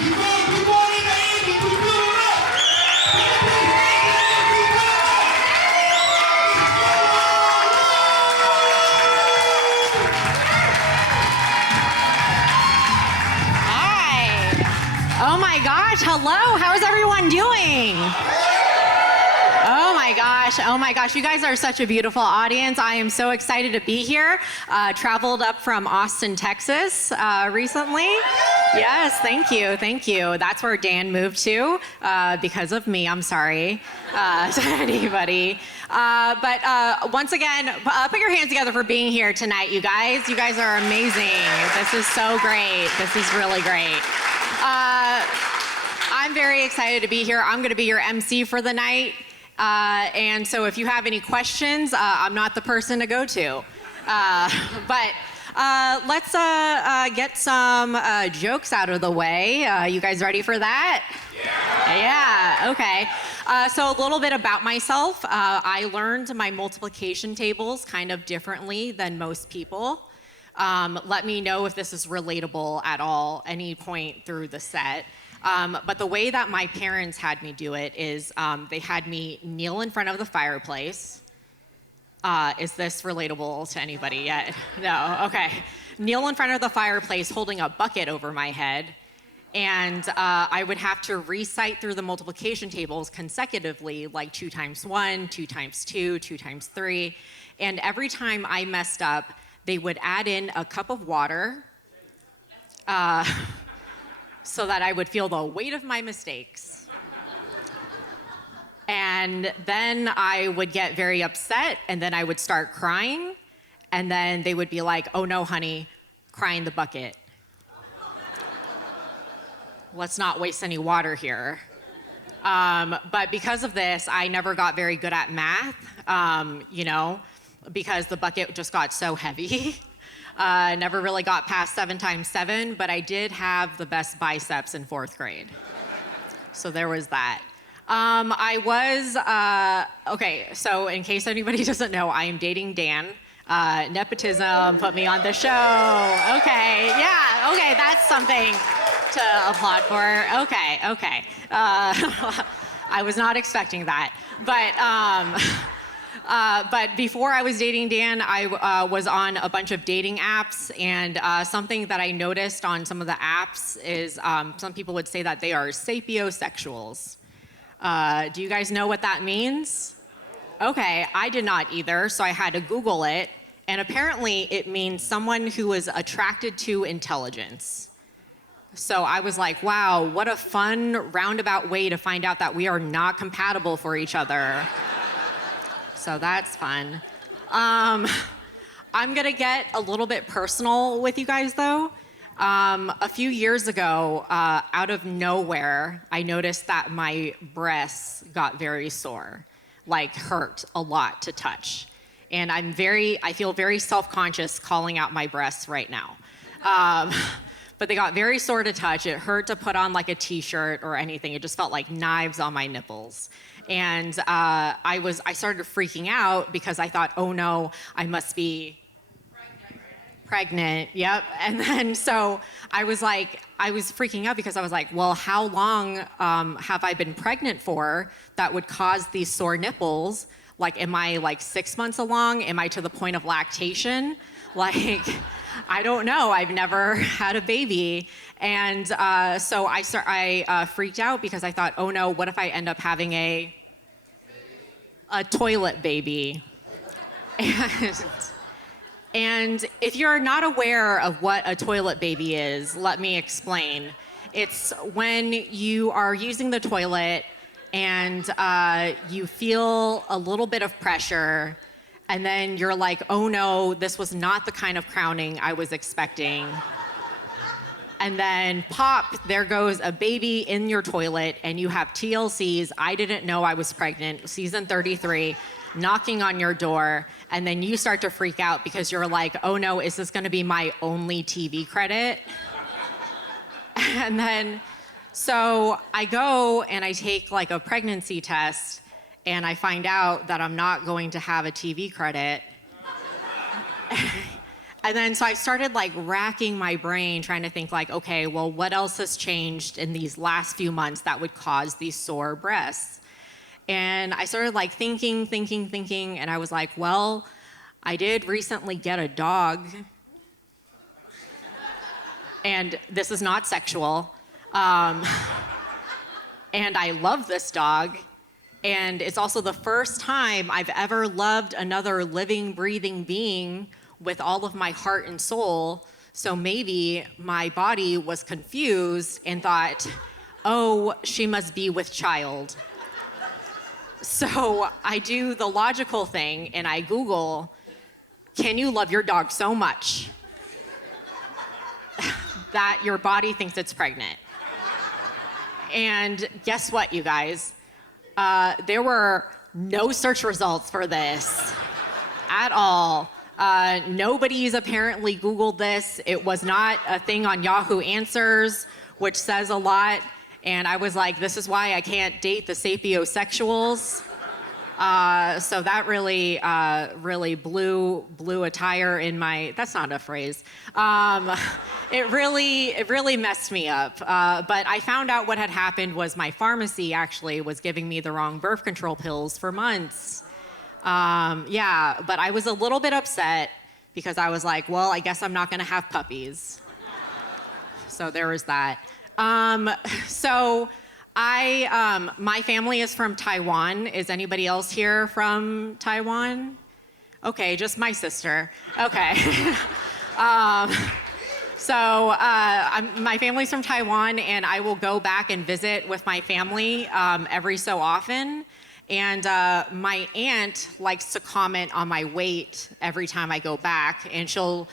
Oh my gosh, hello, how is everyone doing? Oh my gosh, you guys are such a beautiful audience. I am so excited to be here. Traveled up from Austin, Texas recently. Yes, thank you. That's where Dan moved to because of me, I'm sorry to anybody. But once again, put your hands together for being here tonight, you guys. You guys are amazing. This is so great. This is really great. I'm very excited to be here. I'm going to be your MC for the night. And so if you have any questions, I'm not the person to go to. But let's get some jokes out of the way. You guys ready for that? Yeah, okay. So a little bit about myself. I learned my multiplication tables kind of differently than most people. Let me know if this is relatable at all, any point through the set. But the way that my parents had me do it is they had me kneel in front of the fireplace. Is this relatable to anybody yet? No, okay. Kneel in front of the fireplace holding a bucket over my head. And I would have to recite through the multiplication tables consecutively, like 2 times 1, 2 times 2, 2 times 3. And every time I messed up, they would add in a cup of water so that I would feel the weight of my mistakes. And then I would get very upset, and then I would start crying, and then they would be like, "Oh no, honey, cry in the bucket. Let's not waste any water here." But because of this, I never got very good at math, because the bucket just got so heavy. Never really got past 7 times 7, but I did have the best biceps in 4th grade. So there was that. Okay, so in case anybody doesn't know, I am dating Dan. Nepotism put me on the show. Okay, yeah, okay, that's something to applaud for. Okay. I was not expecting that. But before I was dating Dan, I was on a bunch of dating apps, and something that I noticed on some of the apps is some people would say that they are sapiosexuals. Do you guys know what that means? Okay, I did not either, so I had to Google it, and apparently it means someone who is attracted to intelligence. So I was like, wow, what a fun roundabout way to find out that we are not compatible for each other. So that's fun. I'm gonna get a little bit personal with you guys though. A few years ago, out of nowhere, I noticed that my breasts got very sore, like hurt a lot to touch. And I feel very self-conscious calling out my breasts right now. But they got very sore to touch. It hurt to put on like a t-shirt or anything. It just felt like knives on my nipples. And I started freaking out because I thought, oh no, I must be pregnant. Yep. And then so I was freaking out because I was like, well, how long have I been pregnant for that would cause these sore nipples? Like, am I like 6 months along? Am I to the point of lactation? Like, I don't know. I've never had a baby. And so I freaked out because I thought, oh no, what if I end up having a toilet baby? And if you're not aware of what a toilet baby is, let me explain. It's when you are using the toilet and you feel a little bit of pressure, and then you're like, oh no, this was not the kind of crowning I was expecting. And then pop, there goes a baby in your toilet, and you have TLC's, I didn't know I was pregnant, season 33, knocking on your door, and then you start to freak out because you're like, oh no, is this gonna be my only TV credit? And then, so I go and I take like a pregnancy test, and I find out that I'm not going to have a TV credit. And then so I started like racking my brain trying to think like, okay, well, what else has changed in these last few months that would cause these sore breasts? And I started like thinking, and I was like, well, I did recently get a dog. And this is not sexual. And I love this dog. And it's also the first time I've ever loved another living, breathing being with all of my heart and soul. So maybe my body was confused and thought, oh, she must be with child. So I do the logical thing and I Google, can you love your dog so much that your body thinks it's pregnant? And guess what, you guys? There were no search results for this at all. Nobody's apparently Googled this. It was not a thing on Yahoo Answers, which says a lot. And I was like, this is why I can't date the sapiosexuals. So that really blew a tire in my, that's not a phrase. It really messed me up. But I found out what had happened was my pharmacy actually was giving me the wrong birth control pills for months. Yeah, but I was a little bit upset because I was like, well, I guess I'm not gonna have puppies. So there was that. My family is from Taiwan. Is anybody else here from Taiwan? Okay, just my sister. Okay. My family's from Taiwan, and I will go back and visit with my family every so often. And my aunt likes to comment on my weight every time I go back, and she'll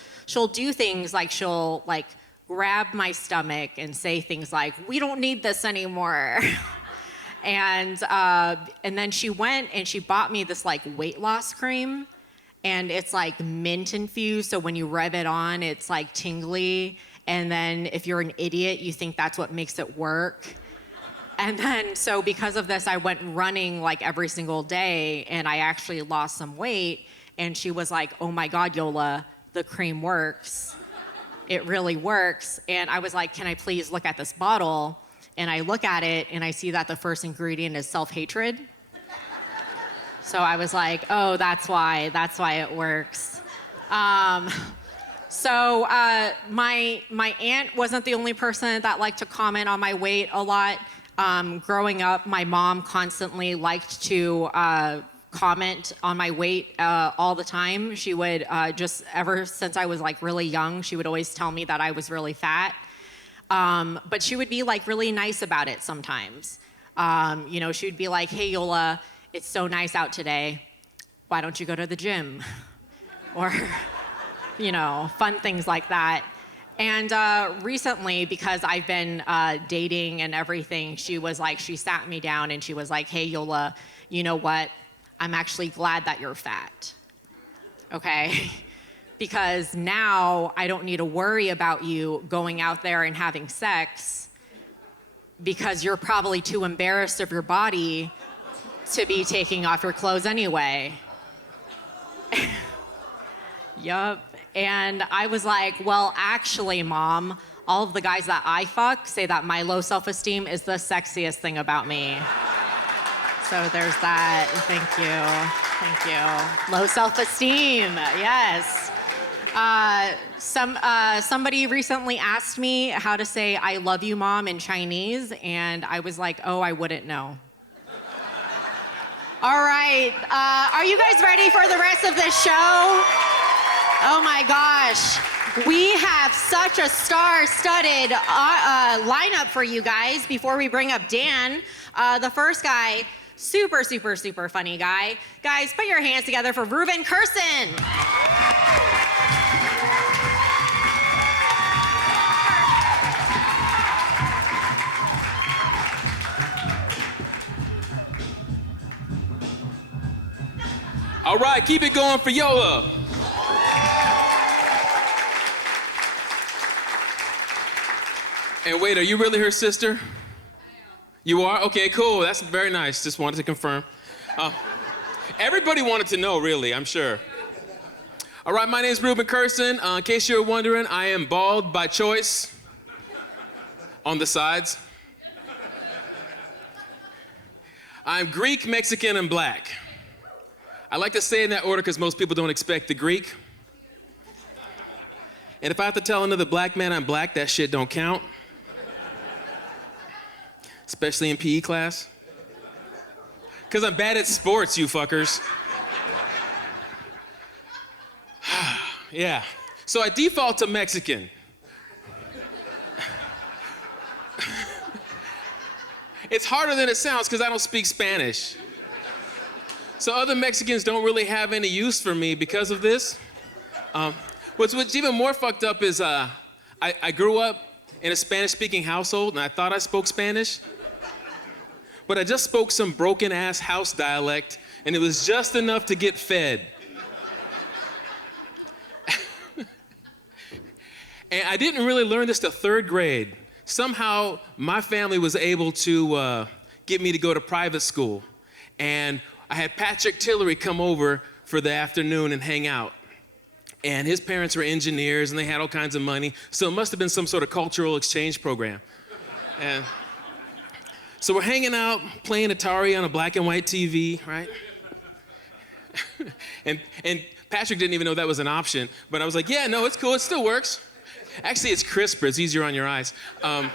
do things like she'll like grab my stomach and say things like, "We don't need this anymore." And then she went and she bought me this like weight loss cream, and it's like mint infused. So when you rub it on, it's like tingly. And then if you're an idiot, you think that's what makes it work. And then, so because of this, I went running like every single day, and I actually lost some weight. And she was like, "Oh my God, Yola, the cream works. It really works." And I was like, "Can I please look at this bottle?" And I look at it, and I see that the first ingredient is self-hatred. So I was like, "Oh, that's why it works." My aunt wasn't the only person that liked to comment on my weight a lot. Growing up, my mom constantly liked to comment on my weight all the time. She would ever since I was like really young, she would always tell me that I was really fat. But she would be like really nice about it sometimes. She would be like, "Hey, Yola, it's so nice out today. Why don't you go to the gym?" Or, fun things like that. And recently, because I've been dating and everything, she sat me down and she was like, "Hey, Yola, you know what? I'm actually glad that you're fat, okay? Because now I don't need to worry about you going out there and having sex because you're probably too embarrassed of your body to be taking off your clothes anyway." Yup. And I was like, "Well, actually, Mom, all of the guys that I fuck say that my low self-esteem is the sexiest thing about me." So there's that. Thank you. Low self-esteem, yes. Somebody recently asked me how to say "I love you, Mom" in Chinese, and I was like, "Oh, I wouldn't know." All right, are you guys ready for the rest of this show? Oh my gosh, we have such a star-studded lineup for you guys. Before we bring up Dan, the first guy, super, super, super funny guy. Guys, put your hands together for Ruben Kerson. All right, keep it going for Yola. And wait, are you really her sister? I am. You are? Okay, cool. That's very nice. Just wanted to confirm. Everybody wanted to know, really, I'm sure. All right, my name is Ruben Kerson. In case you're wondering, I am bald by choice on the sides. I'm Greek, Mexican, and black. I like to say in that order because most people don't expect the Greek. And if I have to tell another black man I'm black, that shit don't count. Especially in PE class. Because I'm bad at sports, you fuckers. Yeah. So I default to Mexican. It's harder than it sounds because I don't speak Spanish. So other Mexicans don't really have any use for me because of this. What's even more fucked up is I grew up in a Spanish-speaking household and I thought I spoke Spanish. But I just spoke some broken-ass house dialect and it was just enough to get fed. And I didn't really learn this till 3rd grade. Somehow, my family was able to get me to go to private school. And I had Patrick Tillery come over for the afternoon and hang out. And his parents were engineers and they had all kinds of money. So it must have been some sort of cultural exchange program. And so we're hanging out, playing Atari on a black and white TV, right? and Patrick didn't even know that was an option. But I was like, yeah, no, it's cool, it still works. Actually, it's crisper, it's easier on your eyes. But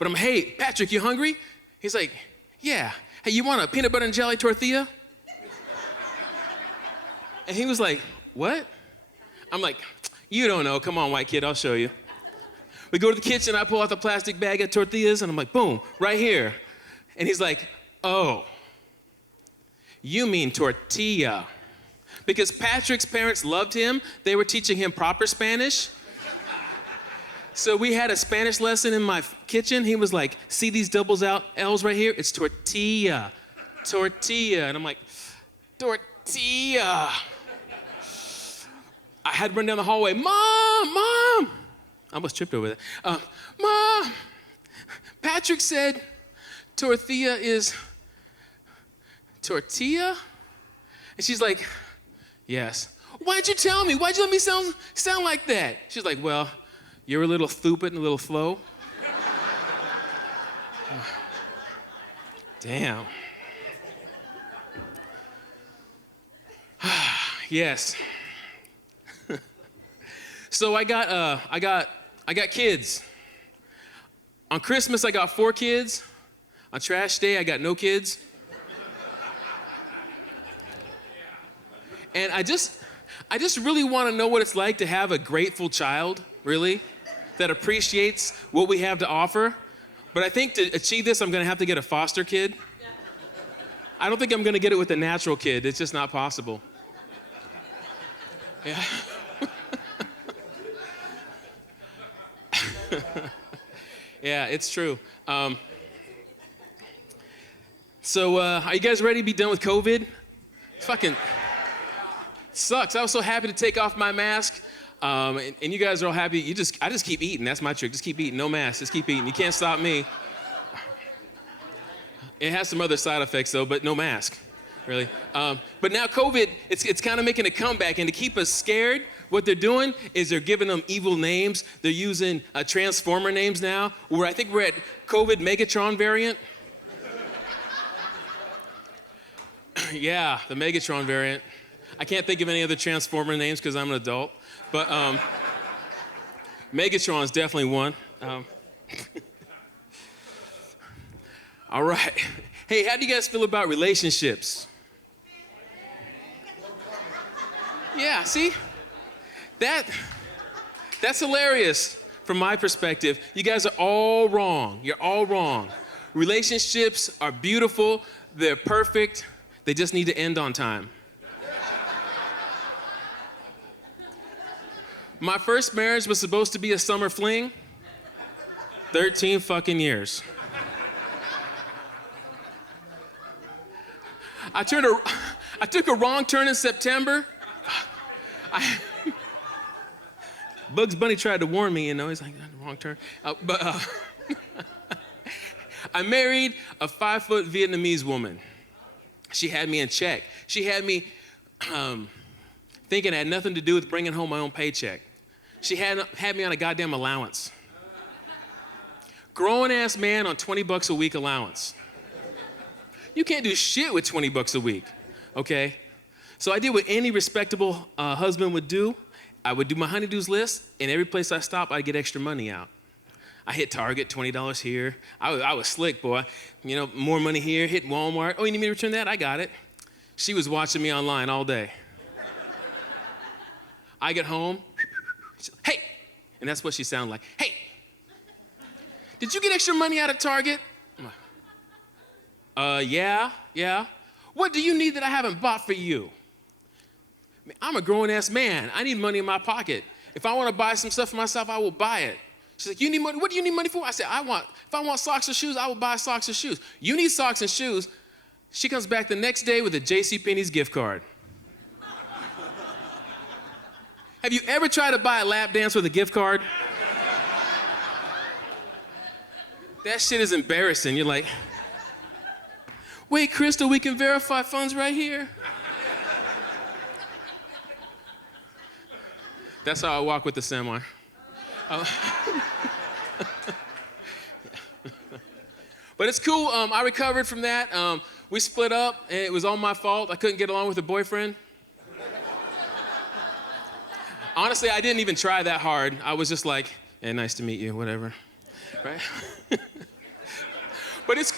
I'm, hey, Patrick, you hungry? He's like, yeah. Hey, you want a peanut butter and jelly tortilla? And he was like, what? I'm like, you don't know, come on, white kid, I'll show you. We go to the kitchen, I pull out the plastic bag of tortillas, and I'm like, boom, right here. And he's like, oh, you mean tortilla. Because Patrick's parents loved him, they were teaching him proper Spanish. So we had a Spanish lesson in my kitchen. He was like, see these doubles out L's right here? It's tortilla, tortilla. And I'm like, tortilla. I had to run down the hallway, Mom! I almost tripped over that. Mom, Patrick said tortilla is tortilla? And she's like, yes. Why'd you tell me? Why'd you let me sound like that? She's like, well, you're a little stupid and a little slow. Damn. Yes. So I got kids. On Christmas I got 4 kids. On trash day I got no kids. And I just really want to know what it's like to have a grateful child, really, that appreciates what we have to offer. But I think to achieve this, I'm going to have to get a foster kid. I don't think I'm going to get it with a natural kid. It's just not possible. Yeah. Yeah, it's true. So are you guys ready to be done with COVID? It's fucking sucks. I was so happy to take off my mask. And you guys are all happy. I just keep eating. That's my trick. Just keep eating. No mask. Just keep eating. You can't stop me. It has some other side effects though, but no mask, really. But now COVID, it's kind of making a comeback, and to keep us scared, what they're doing is they're giving them evil names. They're using Transformer names now, where I think we're at COVID Megatron variant. Yeah, the Megatron variant. I can't think of any other Transformer names because I'm an adult, but Megatron's definitely one. All right. Hey, how do you guys feel about relationships? Yeah, see? That's hilarious from my perspective. You guys are all wrong. You're all wrong. Relationships are beautiful. They're perfect. They just need to end on time. My first marriage was supposed to be a summer fling. 13 fucking years. I took a wrong turn in September. Bugs Bunny tried to warn me, you know, he's like, wrong turn. I married a 5-foot Vietnamese woman. She had me in check. She had me thinking it had nothing to do with bringing home my own paycheck. She had me on a goddamn allowance. Grown-ass man on $20 a week allowance. You can't do shit with $20 a week, okay? So I did what any respectable husband would do. I would do my honeydews list, and every place I stopped, I'd get extra money out. I hit Target, $20 here. I was slick, boy. You know, more money here, hit Walmart. Oh, you need me to return that? I got it. She was watching me online all day. I get home, hey, and that's what she sounded like. Hey, did you get extra money out of Target? Yeah. What do you need that I haven't bought for you? I'm a grown-ass man. I need money in my pocket. If I want to buy some stuff for myself, I will buy it. She's like, you need money? What do you need money for? I said, if I want socks or shoes, I will buy socks or shoes. You need socks and shoes. She comes back the next day with a JCPenney's gift card. Have you ever tried to buy a lap dance with a gift card? That shit is embarrassing. You're like, wait, Crystal, we can verify funds right here. That's how I walk with the semi. But it's cool. I recovered from that. We split up, and it was all my fault. I couldn't get along with her boyfriend. Honestly, I didn't even try that hard. I was just like, hey, nice to meet you, whatever. Right? But it's,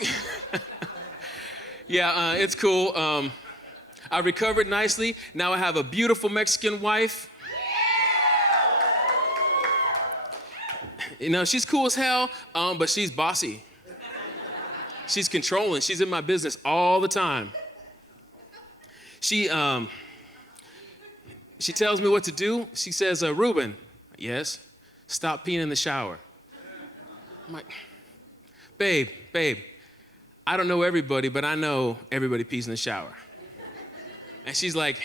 yeah, it's cool. I recovered nicely. Now I have a beautiful Mexican wife. You know, she's cool as hell, but she's bossy. She's controlling. She's in my business all the time. She tells me what to do. She says, Ruben, yes, stop peeing in the shower. I'm like, babe, I don't know everybody, but I know everybody pees in the shower. And she's like,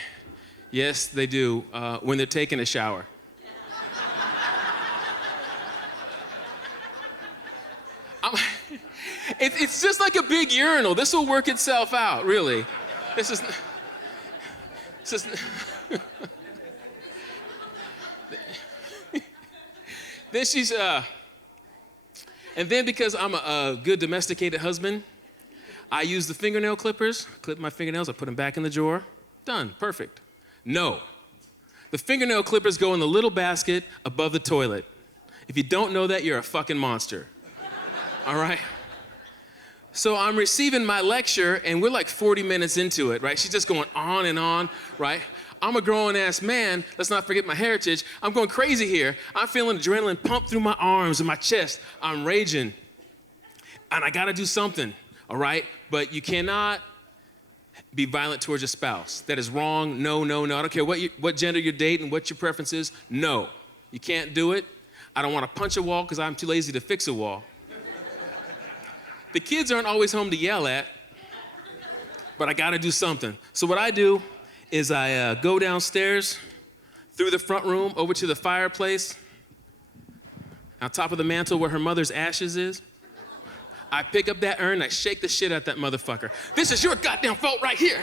yes, they do, when they're taking a shower. It's just like a big urinal. This will work itself out, really. This is then she's, and then because I'm a good domesticated husband, I use the fingernail clippers, clip my fingernails, I put them back in the drawer. Done, perfect. No, the fingernail clippers go in the little basket above the toilet. If you don't know that, you're a fucking monster. All right? So I'm receiving my lecture, and we're like 40 minutes into it, right? She's just going on and on, right? I'm a grown-ass man. Let's not forget my heritage. I'm going crazy here. I'm feeling adrenaline pump through my arms and my chest. I'm raging. And I got to do something, all right? But you cannot be violent towards your spouse. That is wrong. No. I don't care what gender you're dating, what your preference is. No, you can't do it. I don't want to punch a wall because I'm too lazy to fix a wall. The kids aren't always home to yell at, but I gotta do something. So what I do is I go downstairs, through the front room, over to the fireplace, on top of the mantle where her mother's ashes is. I pick up that urn, I shake the shit out that motherfucker. This is your goddamn fault right here.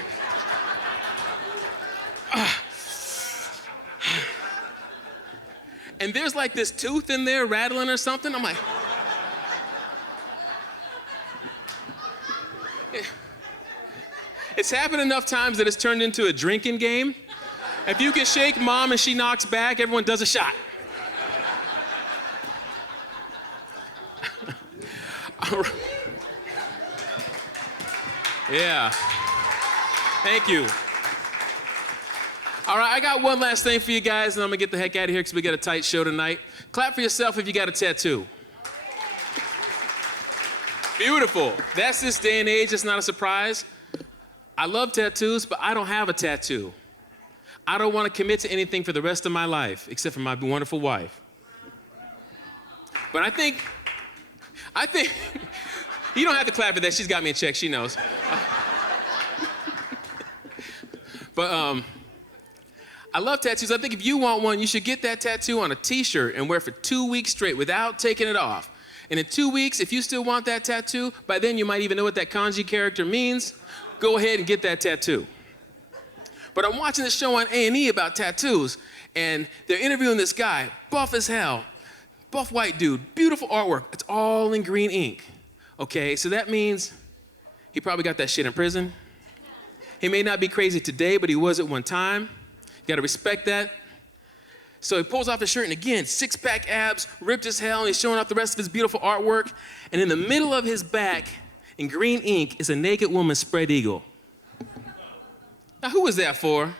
And there's like this tooth in there rattling or something. I'm like, it's happened enough times that it's turned into a drinking game. If you can shake mom and she knocks back, everyone does a shot. Yeah. Thank you. All right, I got one last thing for you guys, and I'm gonna get the heck out of here because we got a tight show tonight. Clap for yourself if you got a tattoo. Beautiful. That's this day and age. It's not a surprise. I love tattoos, but I don't have a tattoo. I don't want to commit to anything for the rest of my life, except for my wonderful wife. But I think, you don't have to clap for that. She's got me in check. She knows. But I love tattoos. I think if you want one, you should get that tattoo on a t-shirt and wear it for 2 weeks straight without taking it off. And in 2 weeks, if you still want that tattoo, by then you might even know what that kanji character means. Go ahead and get that tattoo. But I'm watching this show on A&E about tattoos, and they're interviewing this guy, buff as hell, buff white dude, beautiful artwork. It's all in green ink. Okay, so that means he probably got that shit in prison. He may not be crazy today, but he was at one time. You gotta respect that. So he pulls off his shirt, and again, six-pack abs, ripped as hell, and he's showing off the rest of his beautiful artwork. And in the middle of his back, in green ink, is a naked woman's spread eagle. Now, who was that for?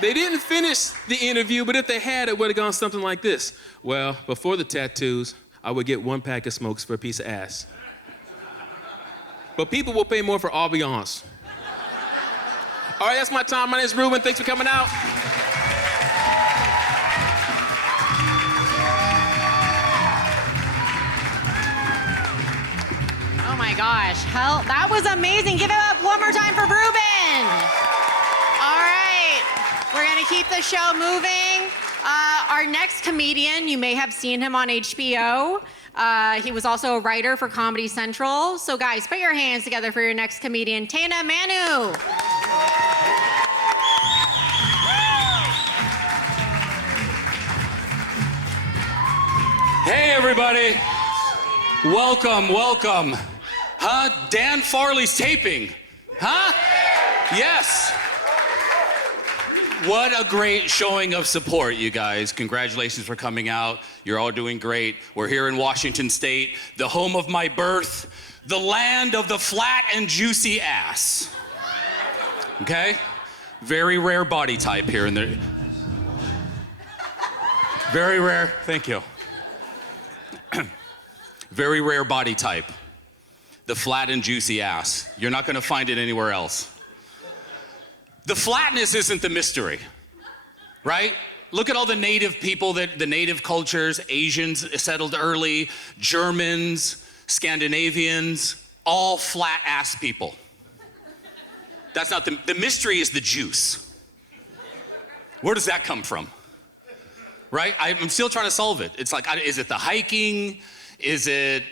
They didn't finish the interview, but if they had, it would have gone something like this. Well, before the tattoos, I would get 1 pack of smokes for a piece of ass. But people will pay more for ambiance. All right, that's my time. My name is Ruben. Thanks for coming out. Oh my gosh, hell, that was amazing. Give it up one more time for Ruben. All right, we're gonna keep the show moving. Our next comedian, you may have seen him on HBO. He was also a writer for Comedy Central. So guys, put your hands together for your next comedian, Teina Manu. Hey everybody, welcome, welcome. Huh? Dan Farley's taping, huh? Yes. What a great showing of support, you guys. Congratulations for coming out. You're all doing great. We're here in Washington State, the home of my birth, the land of the flat and juicy ass. Okay? Very rare body type here in the... Very rare, thank you. Very rare body type. The flat and juicy ass. You're not gonna find it anywhere else. The flatness isn't the mystery, right? Look at all the native people, the native cultures, Asians settled early, Germans, Scandinavians, all flat ass people. That's not the mystery is the juice. Where does that come from? Right? I'm still trying to solve it. It's like, is it the hiking? Is it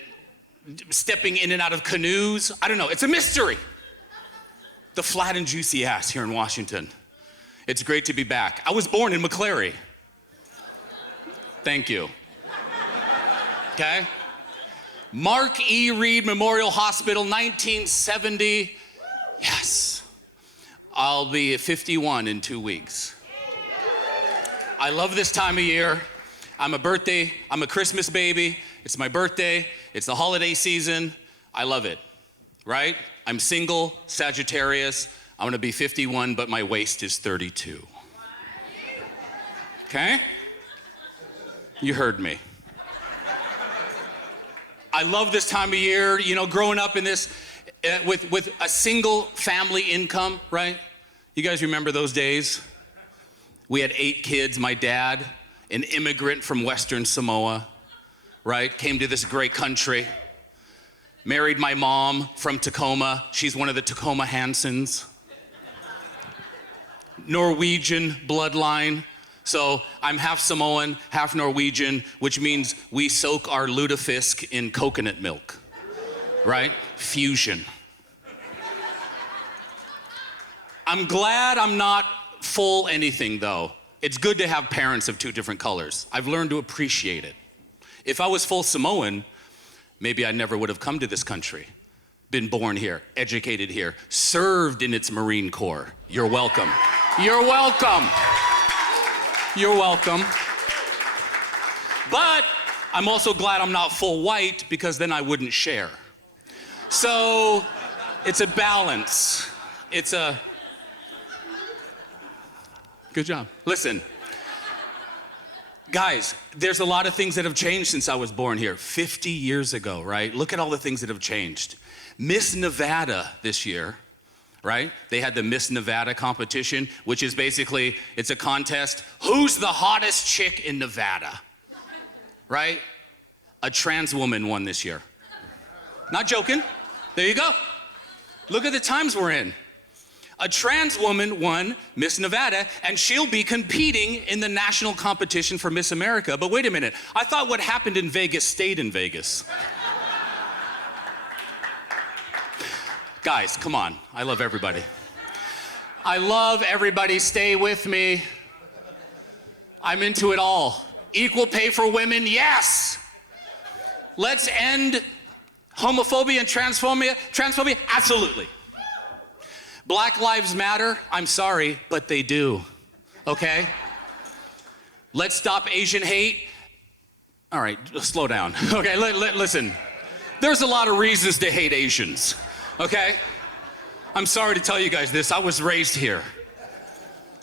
stepping in and out of canoes? I don't know, it's a mystery. The flat and juicy ass here in Washington. It's great to be back. I was born in McClary. Thank you. Okay? Mark E. Reed Memorial Hospital, 1970. Yes. I'll be 51 in 2 weeks. I love this time of year. I'm a Christmas baby. It's my birthday. It's the holiday season. I love it, right? I'm single, Sagittarius. I'm gonna be 51, but my waist is 32. Okay? You heard me. I love this time of year, you know, growing up in this, with a single family income, right? You guys remember those days? We had 8 kids, my dad, an immigrant from Western Samoa, right? Came to this great country. Married my mom from Tacoma. She's one of the Tacoma Hansons. Norwegian bloodline. So I'm half Samoan, half Norwegian, which means we soak our lutefisk in coconut milk, right? Fusion. I'm glad I'm not full anything though. It's good to have parents of 2 different colors. I've learned to appreciate it. If I was full Samoan, maybe I never would have come to this country, been born here, educated here, served in its Marine Corps. You're welcome. You're welcome. You're welcome. But I'm also glad I'm not full white because then I wouldn't share. So it's a balance. It's a... Good job. Listen. Guys, there's a lot of things that have changed since I was born here. 50 years ago, right? Look at all the things that have changed. Miss Nevada this year, right? They had the Miss Nevada competition, which is basically, it's a contest. Who's the hottest chick in Nevada? Right? A trans woman won this year. Not joking. There you go. Look at the times we're in. A trans woman won Miss Nevada, and she'll be competing in the national competition for Miss America. But wait a minute, I thought what happened in Vegas stayed in Vegas. Guys, come on. I love everybody. I love everybody. Stay with me. I'm into it all. Equal pay for women, yes. Let's end homophobia and transphobia, absolutely. Black Lives Matter, I'm sorry, but they do, okay? Let's stop Asian hate. All right, slow down. Okay, listen. There's a lot of reasons to hate Asians, okay? I'm sorry to tell you guys this, I was raised here.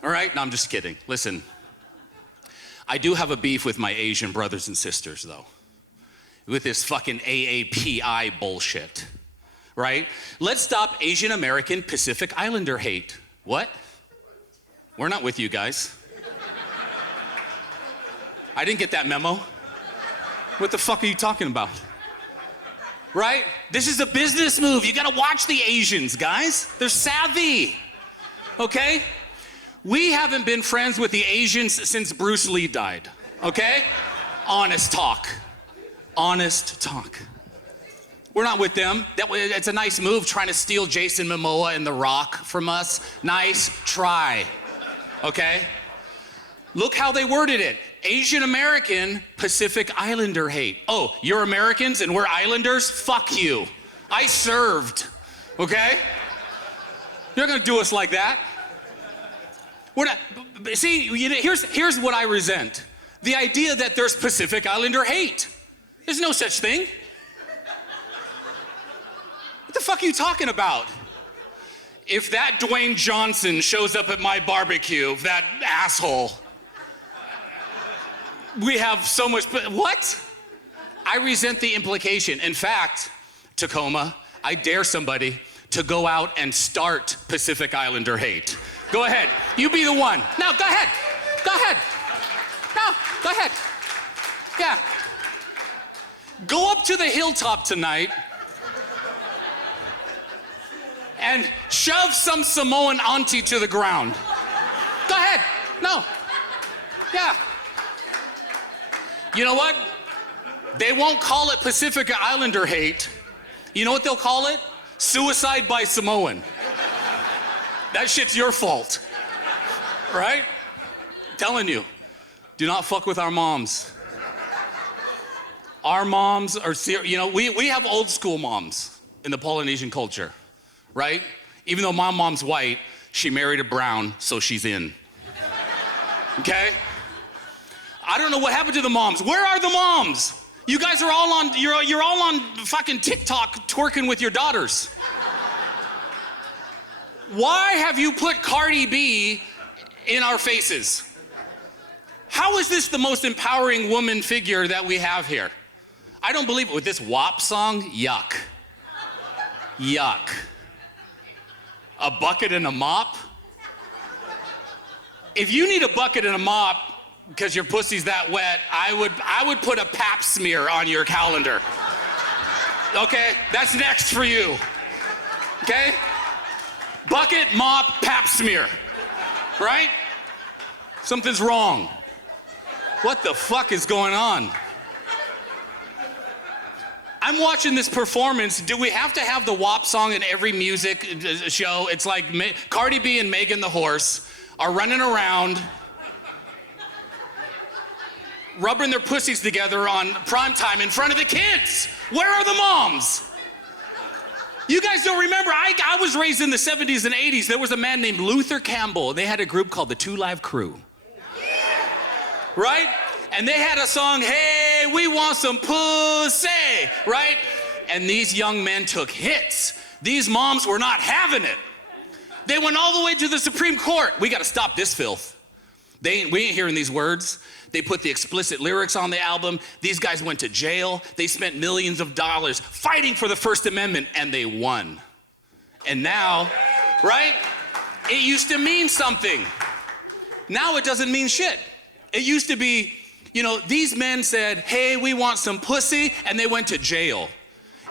All right? No, I'm just kidding. Listen, I do have a beef with my Asian brothers and sisters, though, with this fucking AAPI bullshit, right? Let's stop Asian American Pacific Islander hate. What? We're not with you guys. I didn't get that memo. What the fuck are you talking about? Right? This is a business move. You gotta watch the Asians, guys. They're savvy, okay? We haven't been friends with the Asians since Bruce Lee died, okay? Honest talk. Honest talk. We're not with them. It's a nice move trying to steal Jason Momoa and The Rock from us. Nice try, okay? Look how they worded it. Asian American Pacific Islander hate. Oh, you're Americans and we're Islanders? Fuck you. I served, okay? You're not gonna do us like that. We're not, see, here's what I resent. The idea that there's Pacific Islander hate. There's no such thing. What the fuck are you talking about? If that Dwayne Johnson shows up at my barbecue, that asshole, we have so much, what? I resent the implication. In fact, Tacoma, I dare somebody to go out and start Pacific Islander hate. Go ahead, you be the one. No, go ahead, go ahead. No, go ahead, yeah. Go up to the hilltop tonight and shove some Samoan auntie to the ground. Go ahead, no, yeah. You know what? They won't call it Pacific Islander hate. You know what they'll call it? Suicide by Samoan. That shit's your fault, right? Telling you, do not fuck with our moms. Our moms are serious. You know, we have old school moms in the Polynesian culture, right? Even though my mom's white, she married a brown, so she's in. Okay? I don't know what happened to the moms. Where are the moms? You guys are all on, you're all on fucking TikTok twerking with your daughters. Why have you put Cardi B in our faces? How is this the most empowering woman figure that we have here? I don't believe it. With this WAP song, yuck. Yuck. A bucket and a mop? If you need a bucket and a mop because your pussy's that wet, I would put a pap smear on your calendar. Okay, that's next for you. Okay? Bucket, mop, pap smear. Right? Something's wrong. What the fuck is going on? I'm watching this performance. Do we have to have the WAP song in every music show? It's like Cardi B and Megan the Horse are running around rubbing their pussies together on primetime in front of the kids. Where are the moms? You guys don't remember, I was raised in the 70s and 80s. There was a man named Luther Campbell. They had a group called the 2 Live Crew. Right? And they had a song, hey, we want some pussy, right? And these young men took hits. These moms were not having it. They went all the way to the Supreme Court. We gotta stop this filth. We ain't hearing these words. They put the explicit lyrics on the album. These guys went to jail. They spent millions of dollars fighting for the First Amendment, and they won. And now, right? It used to mean something. Now it doesn't mean shit. It used to be, you know, these men said, hey, we want some pussy, and they went to jail.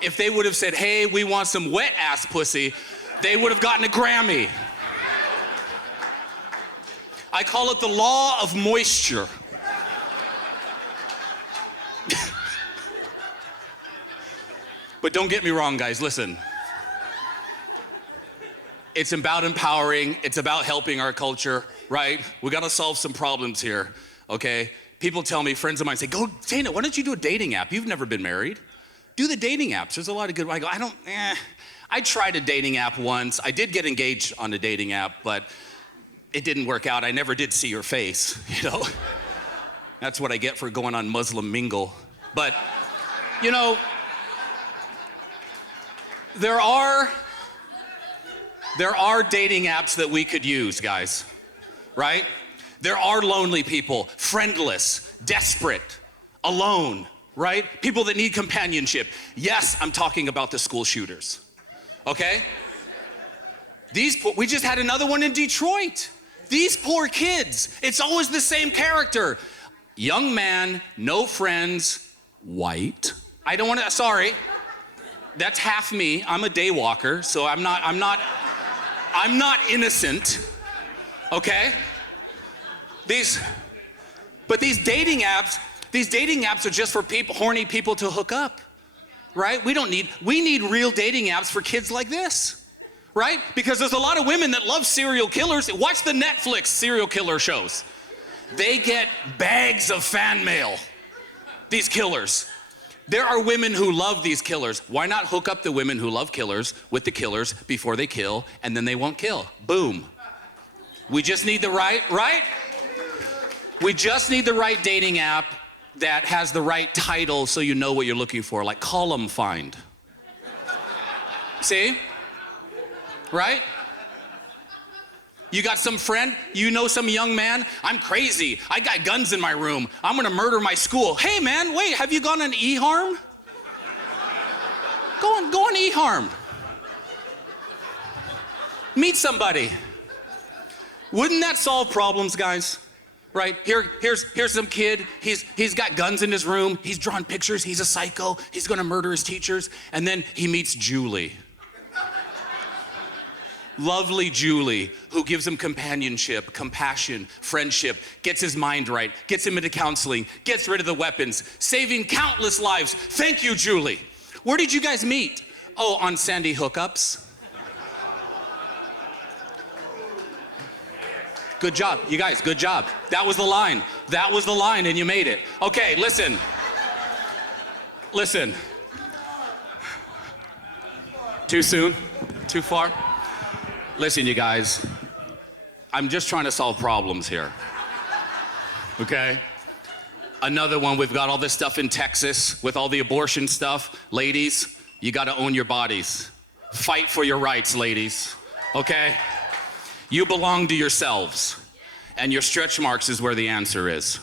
If they would have said, hey, we want some wet ass pussy, they would have gotten a Grammy. I call it the law of moisture. But don't get me wrong, guys, listen. It's about empowering. It's about helping our culture, right? We got to solve some problems here, okay? People tell me, friends of mine say, go, Teina, why don't you do a dating app? You've never been married. Do the dating apps. There's a lot of good, I go, I tried a dating app once. I did get engaged on a dating app, but it didn't work out. I never did see her face, you know? That's what I get for going on Muslim Mingle. But, you know, there are dating apps that we could use, guys, right? There are lonely people, friendless, desperate, alone, right? People that need companionship. Yes, I'm talking about the school shooters, okay? We just had another one in Detroit. These poor kids, it's always the same character. Young man, no friends, white. I don't want to, sorry. That's half me. I'm a day walker, so I'm not innocent, okay? But these dating apps are just for horny people to hook up, right? We need real dating apps for kids like this, right? Because there's a lot of women that love serial killers. Watch the Netflix serial killer shows. They get bags of fan mail, these killers. There are women who love these killers. Why not hook up the women who love killers with the killers before they kill, and then they won't kill? Boom. We just need the right? We just need the right dating app that has the right title so you know what you're looking for, like Column Find. See? Right? You got some friend, you know some young man, I'm crazy, I got guns in my room, I'm gonna murder my school. Hey man, wait, have you gone on eHarm? Go on eHarm. Meet somebody. Wouldn't that solve problems, guys? Right, here's some kid, he's got guns in his room, he's drawn pictures, he's a psycho, he's gonna murder his teachers, and then he meets Julie. Lovely Julie, who gives him companionship, compassion, friendship, gets his mind right, gets him into counseling, gets rid of the weapons, saving countless lives. Thank you, Julie. Where did you guys meet? Oh, on Sandy Hookups. Good job, you guys, good job. That was the line. That was the line, and you made it. Okay, listen. Too soon? Too far? Listen, you guys, I'm just trying to solve problems here, okay? Another one, we've got all this stuff in Texas with all the abortion stuff. Ladies, you gotta own your bodies. Fight for your rights, ladies, okay? You belong to yourselves, and your stretch marks is where the answer is,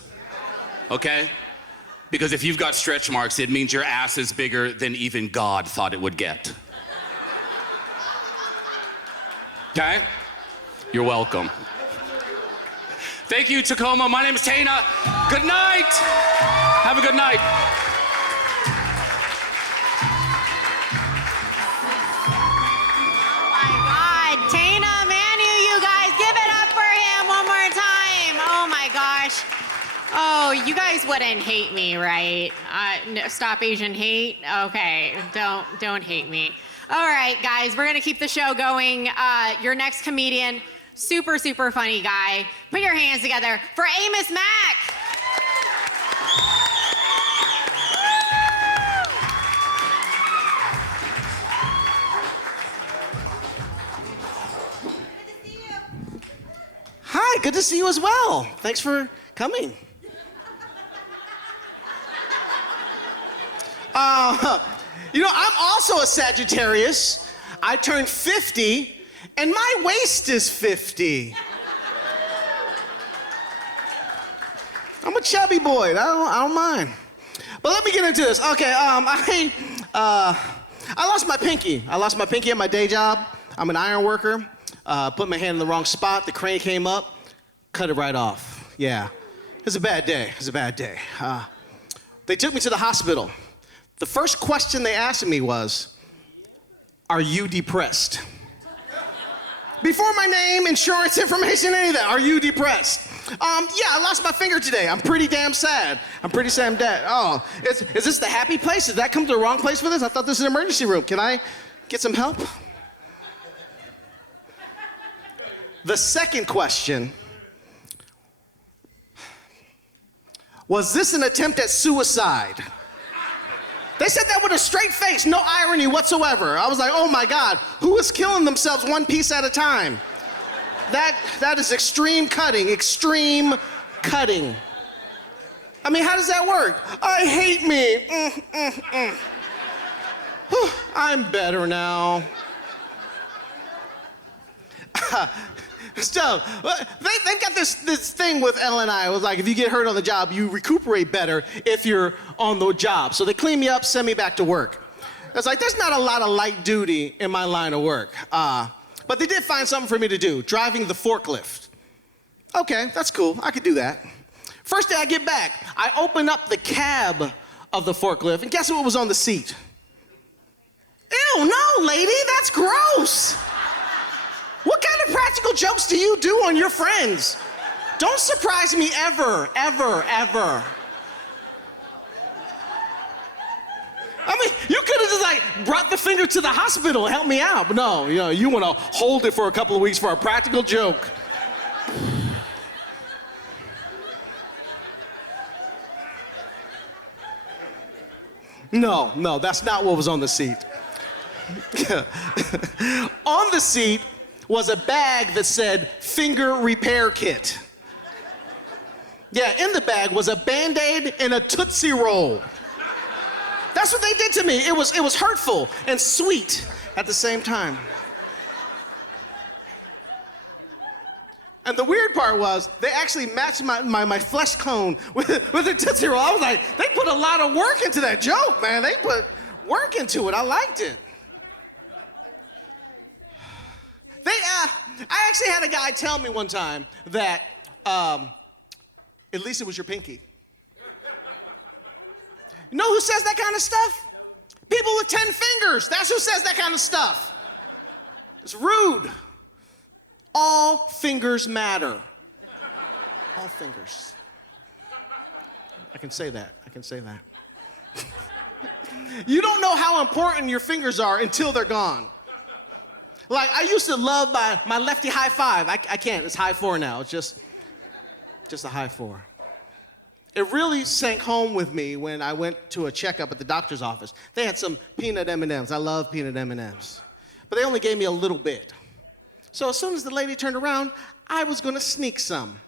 okay? Because if you've got stretch marks, it means your ass is bigger than even God thought it would get. Okay? You're welcome. Thank you, Tacoma. My name is Teina. Good night. Have a good night. Oh my God, Teina Manu, you guys, give it up for him one more time. Oh my gosh. Oh, you guys wouldn't hate me, right? No, stop Asian hate. Okay, don't hate me. All right, guys, we're gonna keep the show going. Your next comedian, super funny guy. Put your hands together for Amos Mack. Hi, good to see you as well. Thanks for coming. You know, I'm also a Sagittarius. I turned 50, and my waist is 50. I'm a chubby boy. I don't mind. But let me get into this. Okay, I lost my pinky. I lost my pinky at my day job. I'm an iron worker. Put my hand in the wrong spot. The crane came up, cut it right off. Yeah, it was a bad day. They took me to the hospital. The first question they asked me was, are you depressed? Before my name, insurance information, any of that, are you depressed? Yeah, I lost my finger today. I'm pretty damn sad. Oh, is this the happy place? Did that come to the wrong place for this? I thought this was an emergency room. Can I get some help? The second question, was this an attempt at suicide? They said that with a straight face, no irony whatsoever. I was like, oh my God, who is killing themselves one piece at a time? That is extreme cutting, extreme cutting. I mean, how does that work? I hate me. Whew, I'm better now. So, they've got this thing with L&I. It was like, if you get hurt on the job, you recuperate better if you're on the job. So they clean me up, send me back to work. It's like, there's not a lot of light duty in my line of work. But they did find something for me to do, driving the forklift. Okay, that's cool, I could do that. First day I get back, I open up the cab of the forklift, and guess what was on the seat? Ew, no, lady, that's gross. What kind of practical jokes do you do on your friends? Don't surprise me ever, ever, ever. I mean, you could have just like brought the finger to the hospital and helped me out, but no, you want to hold it for a couple of weeks for a practical joke. No, that's not what was on the seat. On the seat was a bag that said finger repair kit. Yeah, in the bag was a Band-Aid and a Tootsie Roll. That's what they did to me. It was hurtful and sweet at the same time. And the weird part was they actually matched my flesh cone with a Tootsie Roll. I was like, they put a lot of work into that joke, man. They put work into it. I liked it. I actually had a guy tell me one time that at least it was your pinky. You know who says that kind of stuff? People with 10 fingers. That's who says that kind of stuff. It's rude. All fingers matter. All fingers. I can say that. You don't know how important your fingers are until they're gone. Like, I used to love my lefty high five. I can't. It's high four now. It's just a high four. It really sank home with me when I went to a checkup at the doctor's office. They had some peanut M&Ms. I love peanut M&Ms. But they only gave me a little bit. So as soon as the lady turned around, I was gonna sneak some.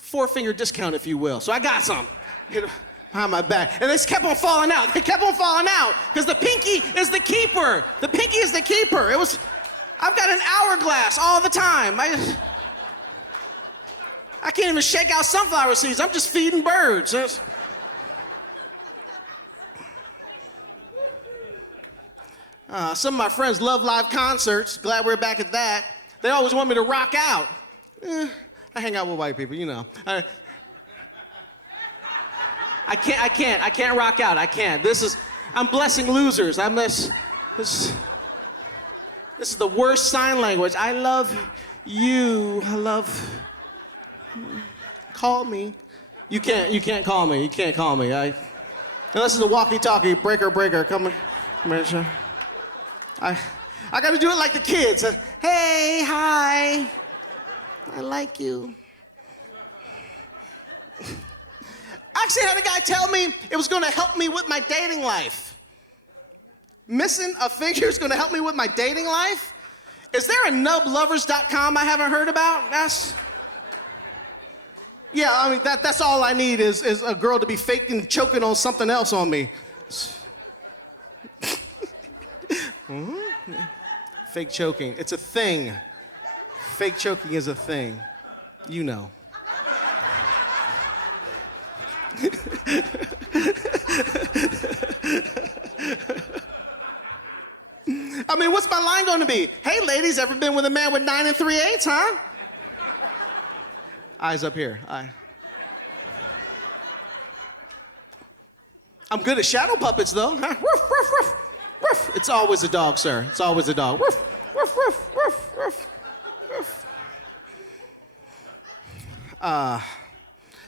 4-finger discount, if you will. So I got some behind my back. And they kept on falling out. Because the pinky is the keeper. I've got an hourglass all the time. I can't even shake out sunflower seeds. I'm just feeding birds. Some of my friends love live concerts. Glad we're back at that. They always want me to rock out. I hang out with white people, you know. I can't rock out. I can't. I'm blessing losers. This is the worst sign language. I love you. Call me. You can't call me. Unless it's a walkie-talkie, breaker. Come here. I gotta do it like the kids. Hey, hi. I like you. I actually had a guy tell me it was gonna help me with my dating life. Missing a finger is gonna help me with my dating life? Is there a nublovers.com I haven't heard about? Yeah, I mean, that's all I need is a girl to be faking choking on something else on me. Fake choking, it's a thing. Fake choking is a thing. You know. I mean, what's my line going to be? Hey, ladies, ever been with a man with 9 3/8, huh? Eyes up here. I'm good at shadow puppets, though. Woof, woof, woof, woof. It's always a dog, sir. It's always a dog. Woof, woof, woof, woof, woof, woof.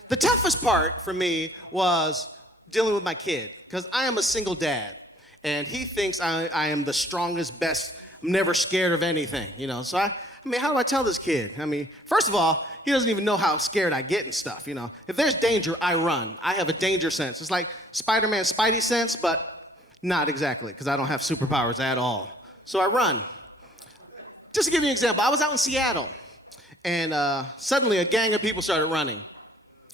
The toughest part for me was dealing with my kid, because I am a single dad, and he thinks I am the strongest, best I'm never scared of anything, you know. So I mean, how do I tell this kid? I mean, first of all, he doesn't even know how scared I get and stuff, you know. If there's danger, I run. I have a danger sense. It's like Spider-Man's Spidey sense, but not exactly, because I don't have superpowers at all. So I run. Just to give you an example, I was out in Seattle, and suddenly a gang of people started running.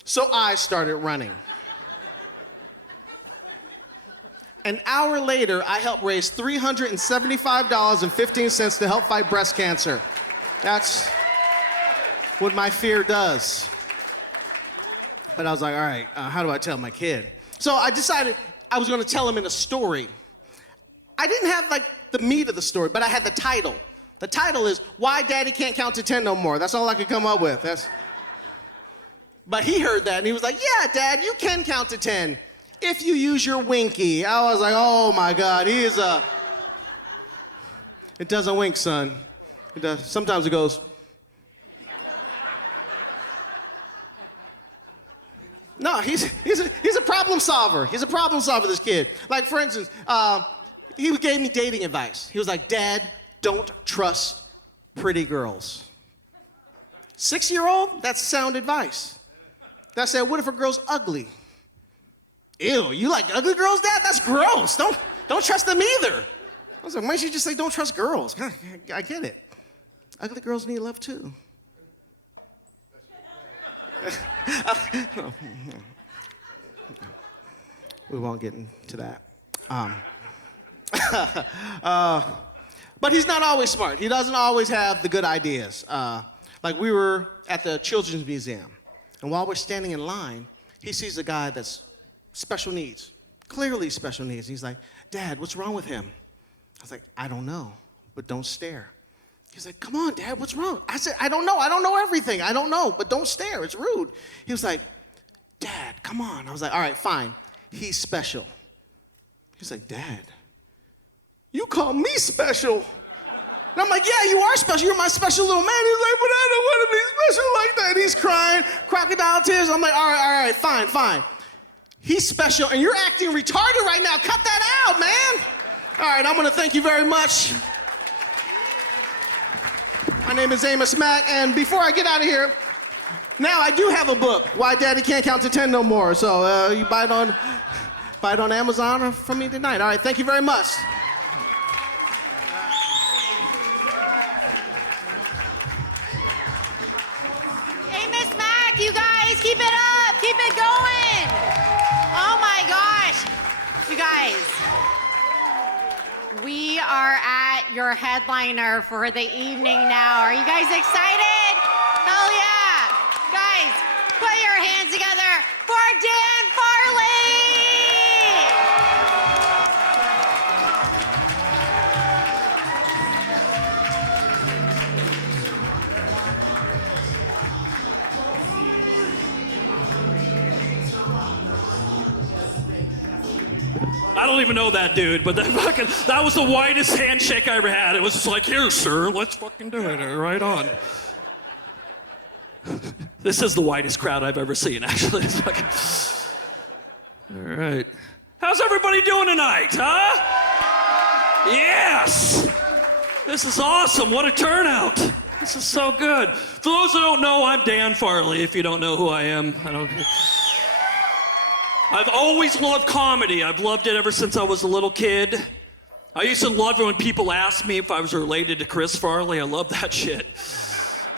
So I started running. An hour later, I helped raise $375.15 to help fight breast cancer. That's what my fear does. But I was like, all right, how do I tell my kid? So I decided I was gonna tell him in a story. I didn't have like the meat of the story, but I had the title. The title is, Why Daddy Can't Count to 10 No More. That's all I could come up with. But he heard that and he was like, yeah, Dad, you can count to 10. If you use your winky. I was like, oh my God, it doesn't wink, son. It does. Sometimes it goes. No, he's a problem solver. He's a problem solver, this kid. Like, for instance, he gave me dating advice. He was like, Dad, don't trust pretty girls. 6-year-old, that's sound advice. I said, what if a girl's ugly? Ew, you like ugly girls, Dad? That's gross. Don't trust them either. I was like, why don't you just say don't trust girls? I get it. Ugly girls need love too. We won't get into that. But he's not always smart. He doesn't always have the good ideas. Like we were at the Children's Museum, and while we're standing in line, he sees a guy that's special needs, clearly special needs. He's like, Dad, what's wrong with him? I was like, I don't know, but don't stare. He's like, come on, Dad, what's wrong? I said, I don't know everything. I don't know, but don't stare, it's rude. He was like, Dad, come on. I was like, all right, fine, he's special. He's like, Dad, you call me special? And I'm like, yeah, you are special. You're my special little man. He's like, but I don't want to be special like that. He's crying, crocodile tears. I'm like, all right, fine. He's special, and you're acting retarded right now. Cut that out, man. All right, I'm gonna thank you very much. My name is Amos Mack, and before I get out of here, now I do have a book, Why Daddy Can't Count to 10 No More. So you buy it on Amazon or from me tonight. All right, thank you very much. Amos Mack, you guys, keep it up, keep it going. Oh my gosh, you guys. We are at your headliner for the evening now. Are you guys excited? Hell yeah. Guys, put your hands together for Dan Farley. I don't even know that dude, but that was the widest handshake I ever had. It was just like, here, sir, let's fucking do it. Right on. This is the widest crowd I've ever seen, actually. It's fucking... All right. How's everybody doing tonight, huh? Yes! This is awesome. What a turnout. This is so good. For those who don't know, I'm Dan Farley, if you don't know who I am. I've always loved comedy. I've loved it ever since I was a little kid. I used to love it when people asked me if I was related to Chris Farley. I love that shit.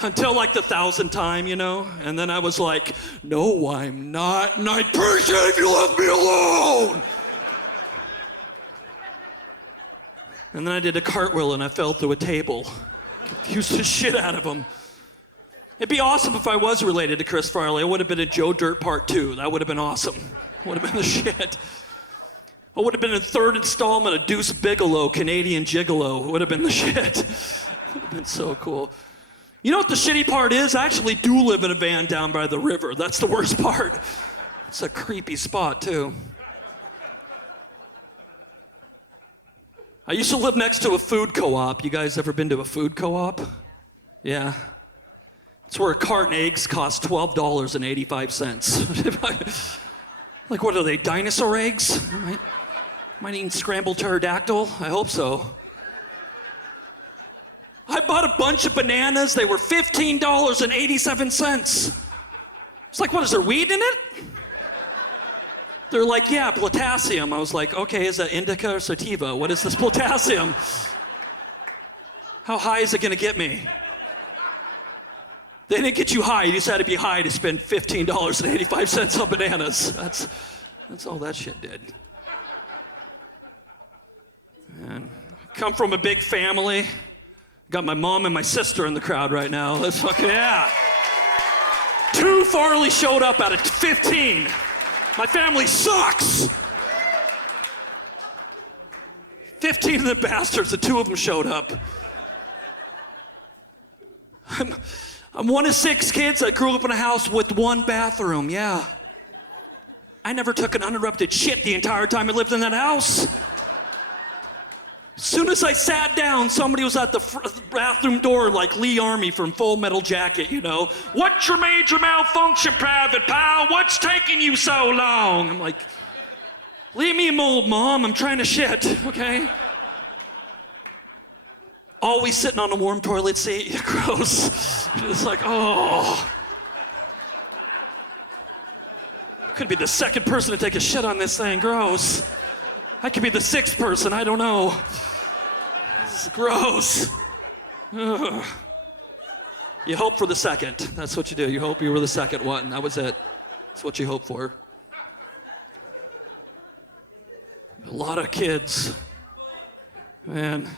Until like the 1,000th time, you know? And then I was like, no, I'm not, and I appreciate if you left me alone. And then I did a cartwheel and I fell through a table. Confused the shit out of him. It'd be awesome if I was related to Chris Farley. I would have been in Joe Dirt Part 2. That would have been awesome. Would have been the shit. I would have been in third installment of Deuce Bigalow, Canadian Gigolo. It would have been the shit. It would have been so cool. You know what the shitty part is? I actually do live in a van down by the river. That's the worst part. It's a creepy spot, too. I used to live next to a food co-op. You guys ever been to a food co-op? Yeah. It's where a carton of eggs costs $12.85. Like, what are they, dinosaur eggs? Am I eating scrambled pterodactyl? I hope so. bought a bunch of bananas. They were $15.87. It's like, what, is there weed in it? They're like, yeah, potassium. I was like, okay, is that indica or sativa? What is this potassium? How high is it gonna get me? They didn't get you high, you just had to be high to spend $15.85 on bananas. That's all that shit did. Man, come from a big family. Got my mom and my sister in the crowd right now. Let's fucking, yeah. 2 Farley showed up out of 15. My family sucks. 15 of the bastards, the 2 of them showed up. I'm one of 6 kids. I grew up in a house with 1 bathroom, yeah. I never took an uninterrupted shit the entire time I lived in that house. As soon as I sat down, somebody was at the bathroom door like Lee Army from Full Metal Jacket, you know. What's your major malfunction, Private Pal? What's taking you so long? I'm like, leave me alone, Mom. I'm trying to shit, okay? Always sitting on a warm toilet seat. Gross. It's like, oh. Could be the 2nd person to take a shit on this thing. Gross. I could be the 6th person. I don't know. This is gross. Ugh. You hope for the 2nd. That's what you do. You hope you were the 2nd one. That was it. That's what you hope for. A lot of kids. Man.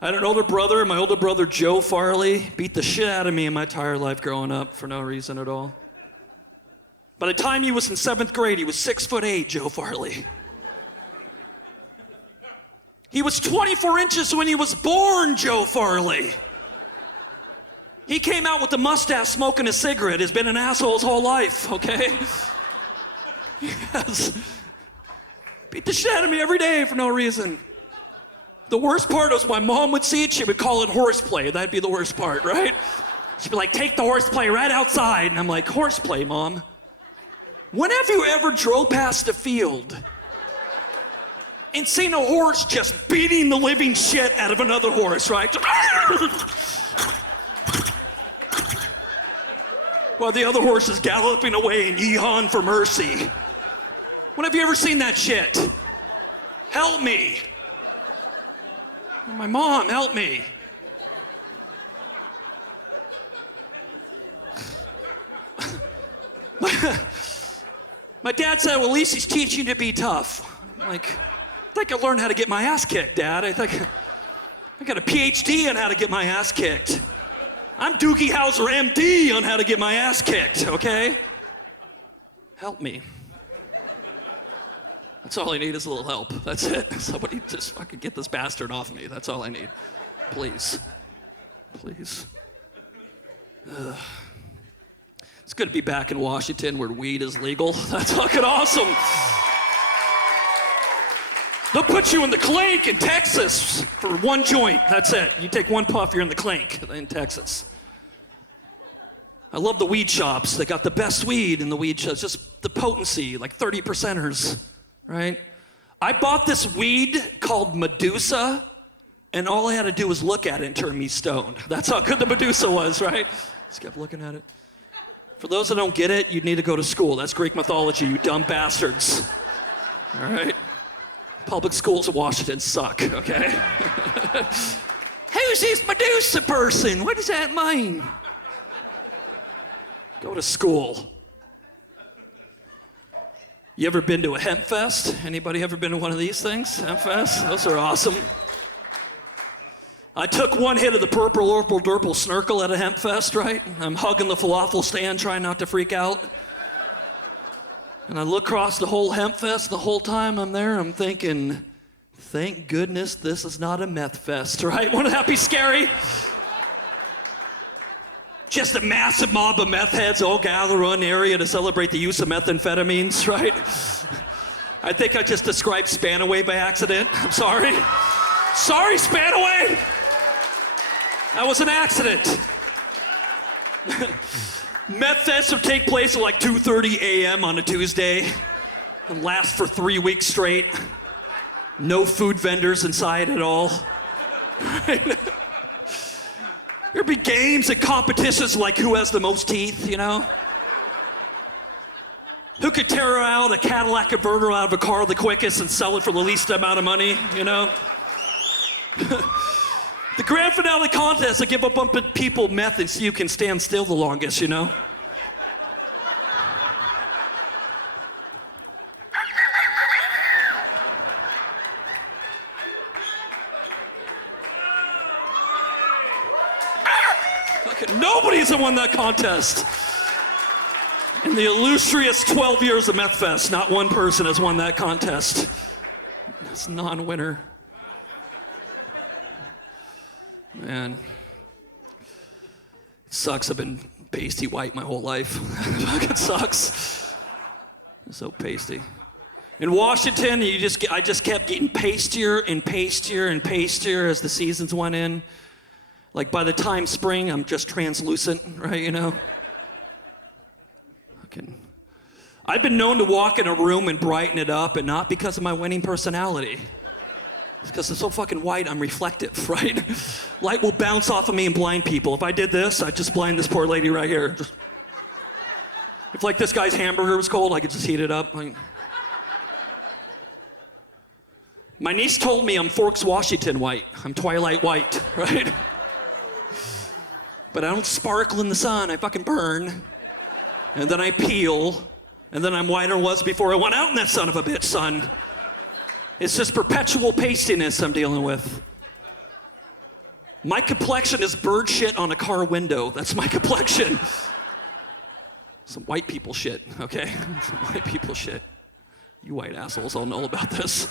I had an older brother. My older brother, Joe Farley, beat the shit out of me in my entire life growing up for no reason at all. By the time he was in 7th grade, he was 6'8", Joe Farley. He was 24 inches when he was born, Joe Farley. He came out with a mustache smoking a cigarette. He's been an asshole his whole life, okay? Yes. Beat the shit out of me every day for no reason. The worst part was my mom would see it, she would call it horseplay. That'd be the worst part, right? She'd be like, take the horseplay right outside. And I'm like, horseplay, Mom? When have you ever drove past a field and seen a horse just beating the living shit out of another horse, right? While the other horse is galloping away and yee-hawing for mercy. When have you ever seen that shit? Help me. My mom, help me. My dad said, well, at least he's teaching you to be tough. I'm like, I think I learned how to get my ass kicked, Dad. I think I got a PhD on how to get my ass kicked. I'm Doogie Howser MD on how to get my ass kicked, okay? Help me. That's all I need is a little help. That's it. Somebody just fucking get this bastard off me. That's all I need. Please. Please. Ugh. It's good to be back in Washington where weed is legal. That's fucking awesome. They'll put you in the clink in Texas for 1 joint. That's it. You take 1 puff, you're in the clink in Texas. I love the weed shops. They got the best weed in the weed shops. Just the potency, like 30%ers, right? I bought this weed called Medusa, and all I had to do was look at it and turn me stoned. That's how good the Medusa was, right? Just kept looking at it. For those that don't get it, you need to go to school. That's Greek mythology, you dumb bastards. All right? Public schools in Washington suck, okay? Who's this Medusa person? What does that mean? Go to school. You ever been to a hemp fest? Anybody ever been to one of these things? Hemp fest? Those are awesome. I took 1 hit of the purple orpal durple snurkle at a hemp fest, right? I'm hugging the falafel stand, trying not to freak out. And I look across the whole hemp fest, the whole time I'm there, I'm thinking, thank goodness this is not a meth fest, right? Wouldn't that be scary? Just a massive mob of meth heads all gather around the area to celebrate the use of methamphetamines, right? I think I just described Spanaway by accident. I'm sorry. Sorry, Spanaway. That was an accident. Meth fests would take place at like 2:30 a.m. on a Tuesday and last for 3 weeks straight. No food vendors inside at all. There'd be games and competitions like who has the most teeth, you know? Who could tear out a Cadillac convertible out of a car the quickest and sell it for the least amount of money, you know? The grand finale contest, I give a bunch of people meth and see who can stand still the longest, you know? Nobody has won that contest. In the illustrious 12 years of Meth Fest, not one person has won that contest. It's non-winner. Man. It sucks. I've been pasty white my whole life. It sucks. It's so pasty. In Washington, I just kept getting pastier and pastier and pastier as the seasons went in. Like by the time spring, I'm just translucent, right, you know? I've been known to walk in a room and brighten it up, and not because of my winning personality. It's because I'm so fucking white, I'm reflective, right? Light will bounce off of me and blind people. If I did this, I'd just blind this poor lady right here. If like this guy's hamburger was cold, I could just heat it up. My niece told me I'm Forks, Washington white. I'm Twilight white, right? But I don't sparkle in the sun, I fucking burn. And then I peel, and then I'm whiter than I was before I went out in that son of a bitch sun. It's just perpetual pastiness I'm dealing with. My complexion is bird shit on a car window. That's my complexion. Some white people shit, okay? Some white people shit. You white assholes all know about this.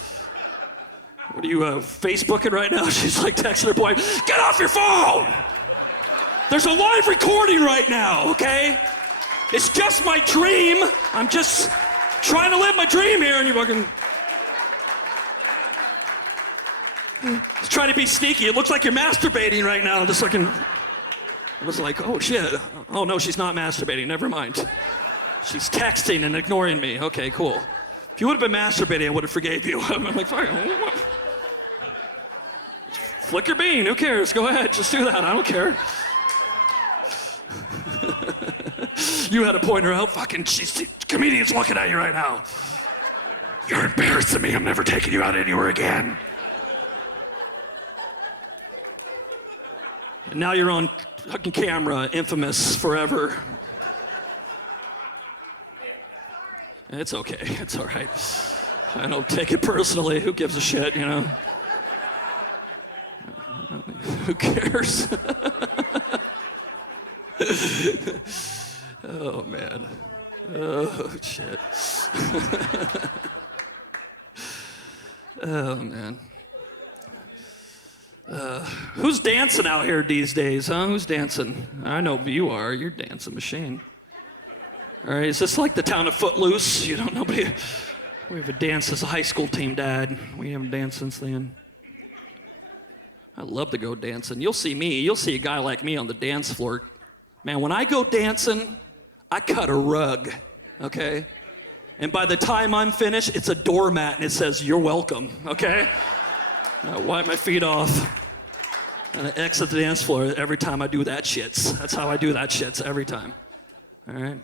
What are you, Facebooking right now? She's like texting her boy, get off your phone! There's a live recording right now, okay? It's just my dream. I'm just trying to live my dream here, and you're fucking... Just trying to be sneaky. It looks like you're masturbating right now. Just fucking... I was like, oh shit. Oh no, she's not masturbating. Never mind. She's texting and ignoring me. Okay, cool. If you would have been masturbating, I would have forgave you. I'm like, fine. Flick your bean. Who cares? Go ahead. Just do that. I don't care. You had to point her out. Fucking, comedian's looking at you right now. You're embarrassing me. I'm never taking you out anywhere again. And now you're on fucking camera, infamous forever. It's okay. It's all right. I don't take it personally. Who gives a shit, you know? Who cares? Oh, man. Oh, shit. Oh, man. Who's dancing out here these days, huh? Who's dancing? I know you are. You're a dancing machine. All right, is this like the town of Footloose? You don't know, we have a dance as a high school team, Dad. We haven't danced since then. I love to go dancing. You'll see me. You'll see a guy like me on the dance floor. Man, when I go dancing, I cut a rug, okay? And by the time I'm finished, it's a doormat and it says, you're welcome, okay? I wipe my feet off and I exit the dance floor every time I do that shits. That's how I do that shits every time, all right?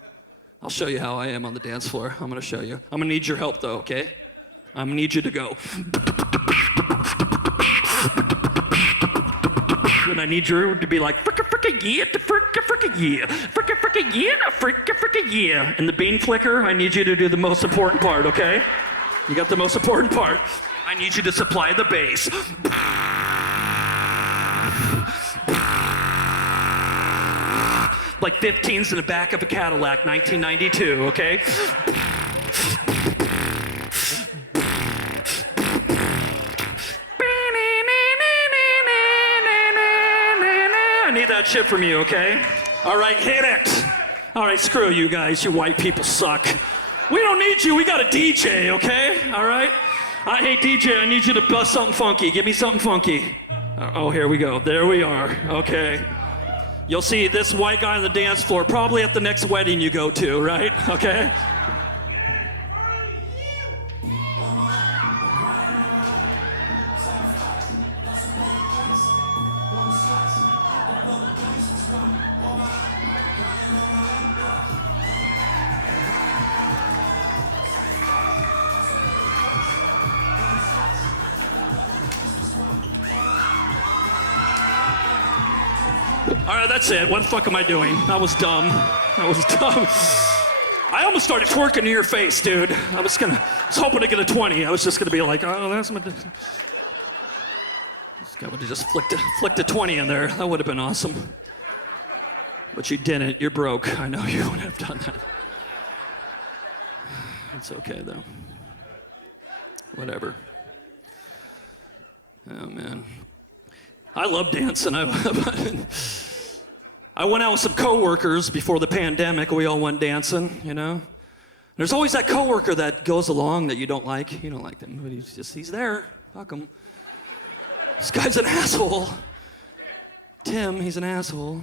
I'll show you how I am on the dance floor. I'm gonna show you. I'm gonna need your help though, okay? I'm gonna need you to go. And I need you to be like, fricka fricka yeah, fricka fricka yeah, fricka fricka yeah, fricka fricka yeah. And the bean flicker, I need you to do the most important part, okay? You got the most important part. I need you to supply the bass. Like 15s in the back of a Cadillac, 1992, okay? I need that shit from you, okay? All right, hit it. All right, screw you guys. You white people suck. We don't need you. We got a DJ, okay? All right? Hey, DJ, I need you to bust something funky. Give me something funky. Oh, here we go. There we are. Okay. You'll see this white guy on the dance floor probably at the next wedding you go to, right? Okay? All right, that's it. What the fuck am I doing? That was dumb. I almost started twerking to your face, dude. I was hoping to get a 20. I was just gonna be like, oh, that's my... This guy would have just flicked a 20 in there. That would have been awesome. But you didn't. You're broke. I know you wouldn't have done that. It's okay, though. Whatever. Oh, man. I love dancing. I went out with some coworkers before the pandemic. We all went dancing, you know? There's always that coworker that goes along that you don't like. You don't like them, but he's there. Fuck him. This guy's an asshole. Tim, he's an asshole.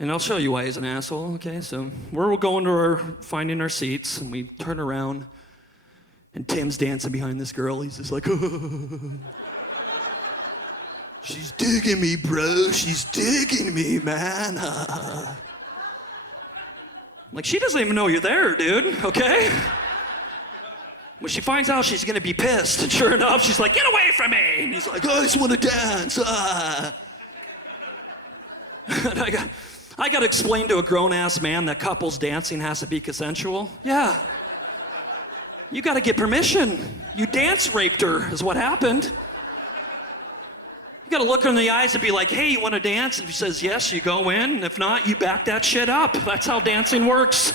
And I'll show you why he's an asshole, okay? So we're going to finding our seats, and we turn around, and Tim's dancing behind this girl. He's just like, she's digging me, bro. She's digging me, man. Like, she doesn't even know you're there, dude, okay? When she finds out, she's gonna be pissed. And sure enough, she's like, get away from me. And he's like, I just wanna dance. And I got to explain to a grown-ass man that couples dancing has to be consensual. Yeah. You got to get permission. You dance raped her is what happened. You got to look her in the eyes and be like, hey, you want to dance? And if she says yes, you go in. And if not, you back that shit up. That's how dancing works.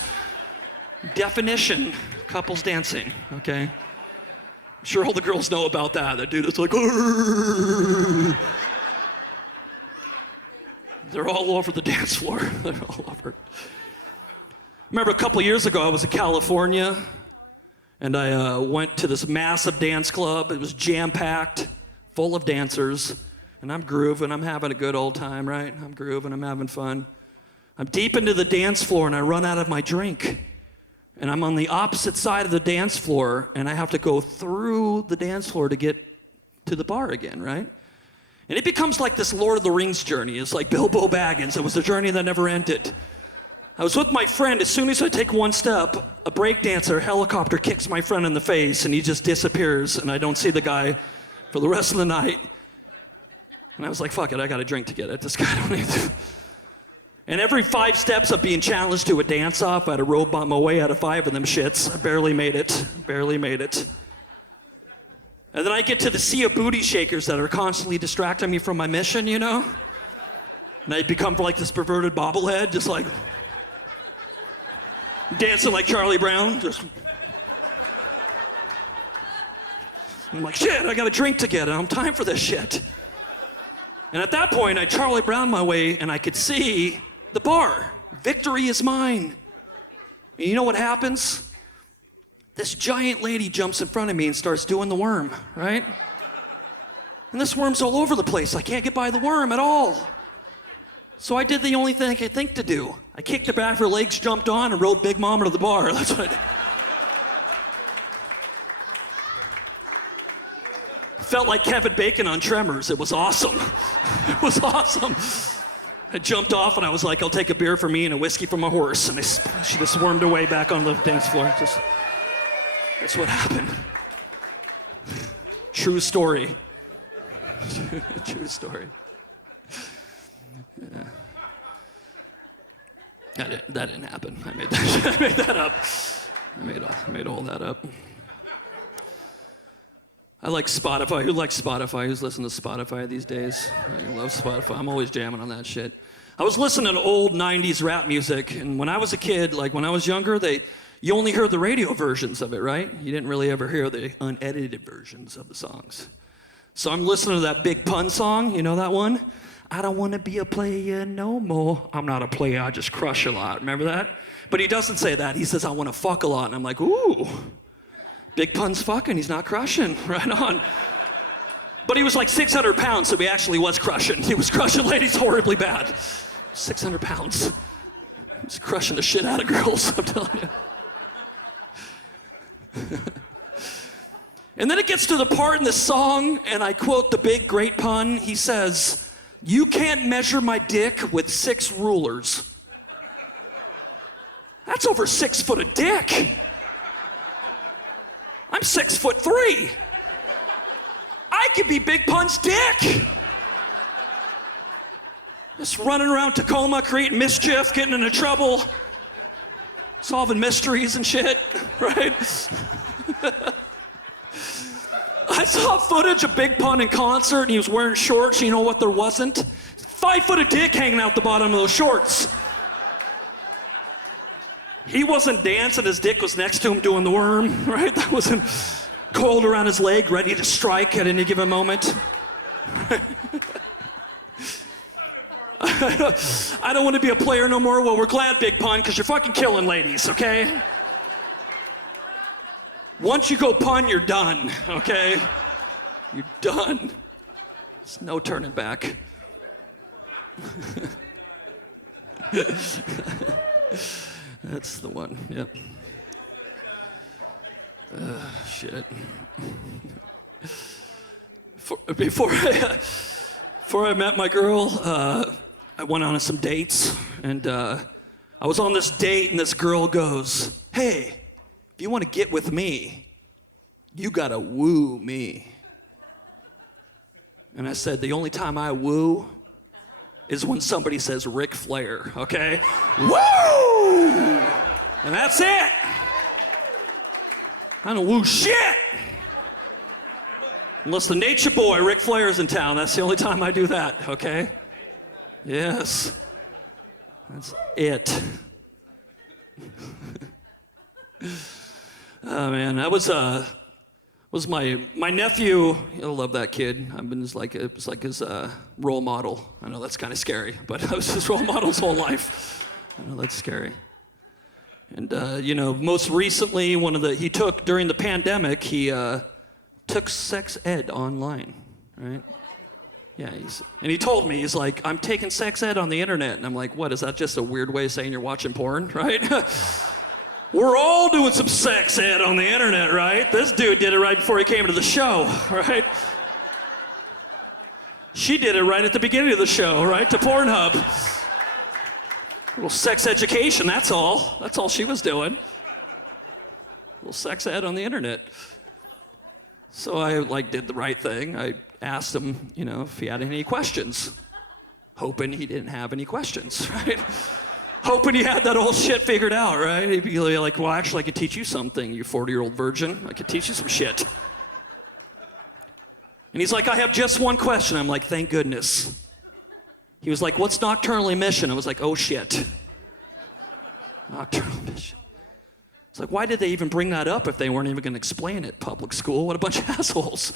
Definition, couples dancing, okay? I'm sure all the girls know about that. That dude is like, arr. They're all over the dance floor. They're all over. Remember a couple years ago, I was in California, and I went to this massive dance club. It was jam-packed, full of dancers, and I'm grooving. I'm having a good old time, right? I'm grooving. I'm having fun. I'm deep into the dance floor, and I run out of my drink. And I'm on the opposite side of the dance floor, and I have to go through the dance floor to get to the bar again, right? And it becomes like this Lord of the Rings journey. It's like Bilbo Baggins. It was a journey that never ended. I was with my friend. As soon as I take one step, a breakdancer helicopter kicks my friend in the face, and he just disappears, and I don't see the guy for the rest of the night. And I was like, fuck it, I got a drink to get at this guy. I don't need to. And every 5 steps of being challenged to a dance-off, I had to road bump my way out of 5 of them shits. I barely made it. And then I get to the sea of booty shakers that are constantly distracting me from my mission, you know? And I become like this perverted bobblehead, just like dancing like Charlie Brown. I'm like, shit, I got a drink to get, and I'm time for this shit. And at that point, I Charlie Brown my way, and I could see the bar. Victory is mine. And you know what happens? This giant lady jumps in front of me and starts doing the worm, right? And this worm's all over the place. I can't get by the worm at all. So I did the only thing I could think to do. I kicked her back, her legs jumped on, and rode Big Mama to the bar. That's what I did. Felt like Kevin Bacon on Tremors. It was awesome. It was awesome. I jumped off and I was like, I'll take a beer for me and a whiskey for my horse. And she just swarmed away back on the dance floor. That's what happened. True story. True story. Yeah. That didn't happen. I made that up. I made all that up. I like Spotify. Who likes Spotify? Who's listening to Spotify these days? I love Spotify. I'm always jamming on that shit. I was listening to old 90s rap music, and when I was a kid, like when I was younger, you only heard the radio versions of it, right? You didn't really ever hear the unedited versions of the songs. So I'm listening to that Big Pun song, you know that one? I don't want to be a player no more. I'm not a player, I just crush a lot. Remember that? But he doesn't say that. He says, I want to fuck a lot. And I'm like, ooh, Big Pun's fucking, he's not crushing. Right on. But he was like 600 pounds, so he actually was crushing. He was crushing ladies horribly bad. 600 pounds. He was crushing the shit out of girls, I'm telling you. And then it gets to the part in the song, and I quote the big great pun. He says, you can't measure my dick with 6 rulers. That's over 6 foot of dick. I'm 6'3". I could be Big Pun's dick. Just running around Tacoma, creating mischief, getting into trouble, solving mysteries and shit, right? I saw footage of Big Pun in concert, and he was wearing shorts. You know what there wasn't? 5 foot of dick hanging out the bottom of those shorts. He wasn't dancing, his dick was next to him doing the worm, right? That wasn't coiled around his leg, ready to strike at any given moment. I don't want to be a player no more. Well, we're glad, Big Pun, because you're fucking killing ladies, okay? Once you go pun, you're done, okay? You're done. There's no turning back. That's the one, yep. Shit. Before I met my girl, I went on some dates, and I was on this date, and this girl goes, "Hey, if you want to get with me, you gotta woo me." And I said, the only time I woo is when somebody says Ric Flair, okay? Woo! And that's it. I don't woo shit. Unless the nature boy, Ric Flair, is in town. That's the only time I do that, okay? Yes. That's it. Oh man, that was my nephew. You'll love that kid. It was like his role model. I know that's kind of scary, but I was his role model his whole life. I know that's scary. And most recently, he took during the pandemic, he took sex ed online, right? Yeah, and he told me, he's like, "I'm taking sex ed on the internet." And I'm like, what, is that just a weird way of saying you're watching porn, right? We're all doing some sex ed on the internet, right? This dude did it right before he came to the show, right? She did it right at the beginning of the show, right? To Pornhub. A little sex education, that's all. That's all she was doing. A little sex ed on the internet. So I did the right thing. I asked him, if he had any questions, hoping he didn't have any questions, right? Hoping he had that whole shit figured out, right? He'd be like, "Well, actually, I could teach you something, you 40-year-old virgin. I could teach you some shit." And he's like, "I have just one question." I'm like, "Thank goodness." He was like, "What's nocturnal emission?" I was like, "Oh shit." Nocturnal emission. It's like, why did they even bring that up if they weren't even going to explain it? Public school, what a bunch of assholes.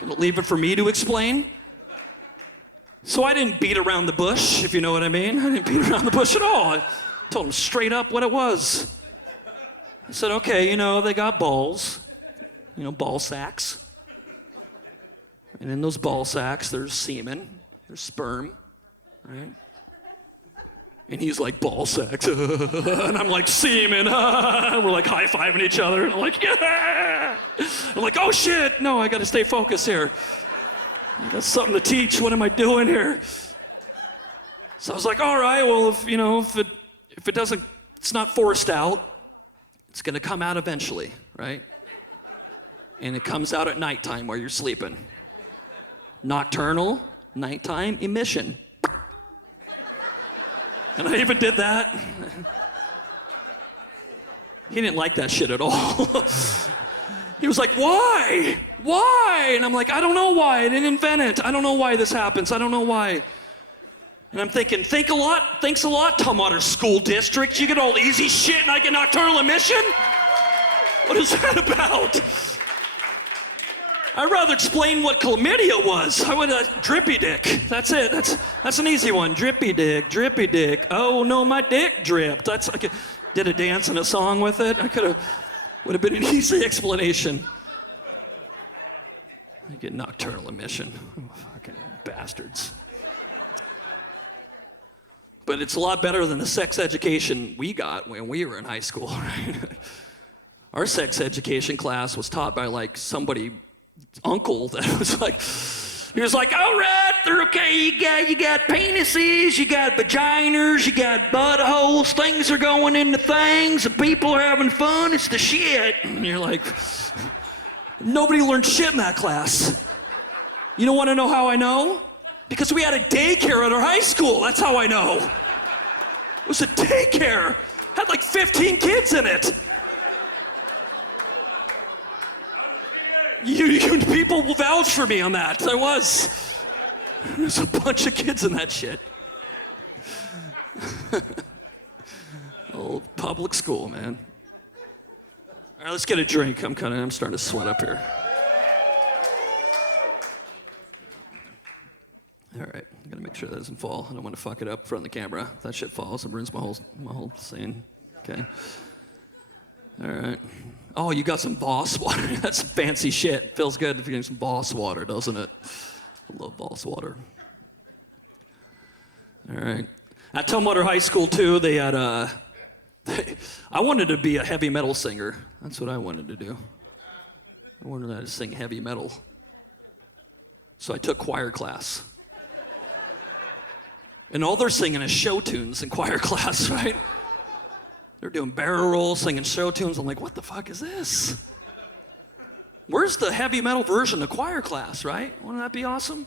Going to leave it for me to explain? So I didn't beat around the bush, if you know what I mean. I didn't beat around the bush at all. I told him straight up what it was. I said, okay, they got balls, ball sacks. And in those ball sacks, there's semen, there's sperm, right? And he's like, "Ball sacks," and I'm like, "Semen," we're like high-fiving each other, and I'm like, "Yeah!" I'm like, "Oh shit, no, I gotta stay focused here. I got something to teach, what am I doing here?" So I was like, "All right, well, if it doesn't, it's not forced out, it's gonna come out eventually, right? And it comes out at nighttime while you're sleeping. Nocturnal, nighttime emission." And I even did that. He didn't like that shit at all. He was like, "Why? Why?" And I'm like, "I don't know why. I didn't invent it. I don't know why this happens. I don't know why." And I'm thinking, thanks a lot, Tumwater School District. You get all easy shit and I get nocturnal emission? What is that about? I'd rather explain what chlamydia was. I would drippy dick. That's it. That's an easy one. Drippy dick, drippy dick. Oh no, my dick dripped. I did a dance and a song with it. Would have been an easy explanation. I get nocturnal emission. Oh, fucking bastards. But it's a lot better than the sex education we got when we were in high school, right? Our sex education class was taught by somebody uncle that was like, he was like, "All right, they're okay. You got penises, you got vaginas, you got buttholes. Things are going into things, and people are having fun. It's the shit." And you're like, nobody learned shit in that class. You don't want to know how I know? Because we had a daycare at our high school. That's how I know. It was a daycare. Had like 15 kids in it. You people will vouch for me on that. There's a bunch of kids in that shit. Old public school, man. All right, let's get a drink. I'm starting to sweat up here. All right, I gotta make sure that doesn't fall. I don't want to fuck it up in front of the camera. If that shit falls, it ruins my whole scene. Okay. All right. Oh, you got some Voss water. That's some fancy shit. Feels good if you're getting some Voss water, doesn't it? I love Voss water. All right. At Tumwater High School, too, they had I wanted to be a heavy metal singer. That's what I wanted to do. I wanted to sing heavy metal. So I took choir class. And all they're singing is show tunes in choir class, right? They're doing barrel rolls, singing show tunes. I'm like, what the fuck is this? Where's the heavy metal version of choir class, right? Wouldn't that be awesome?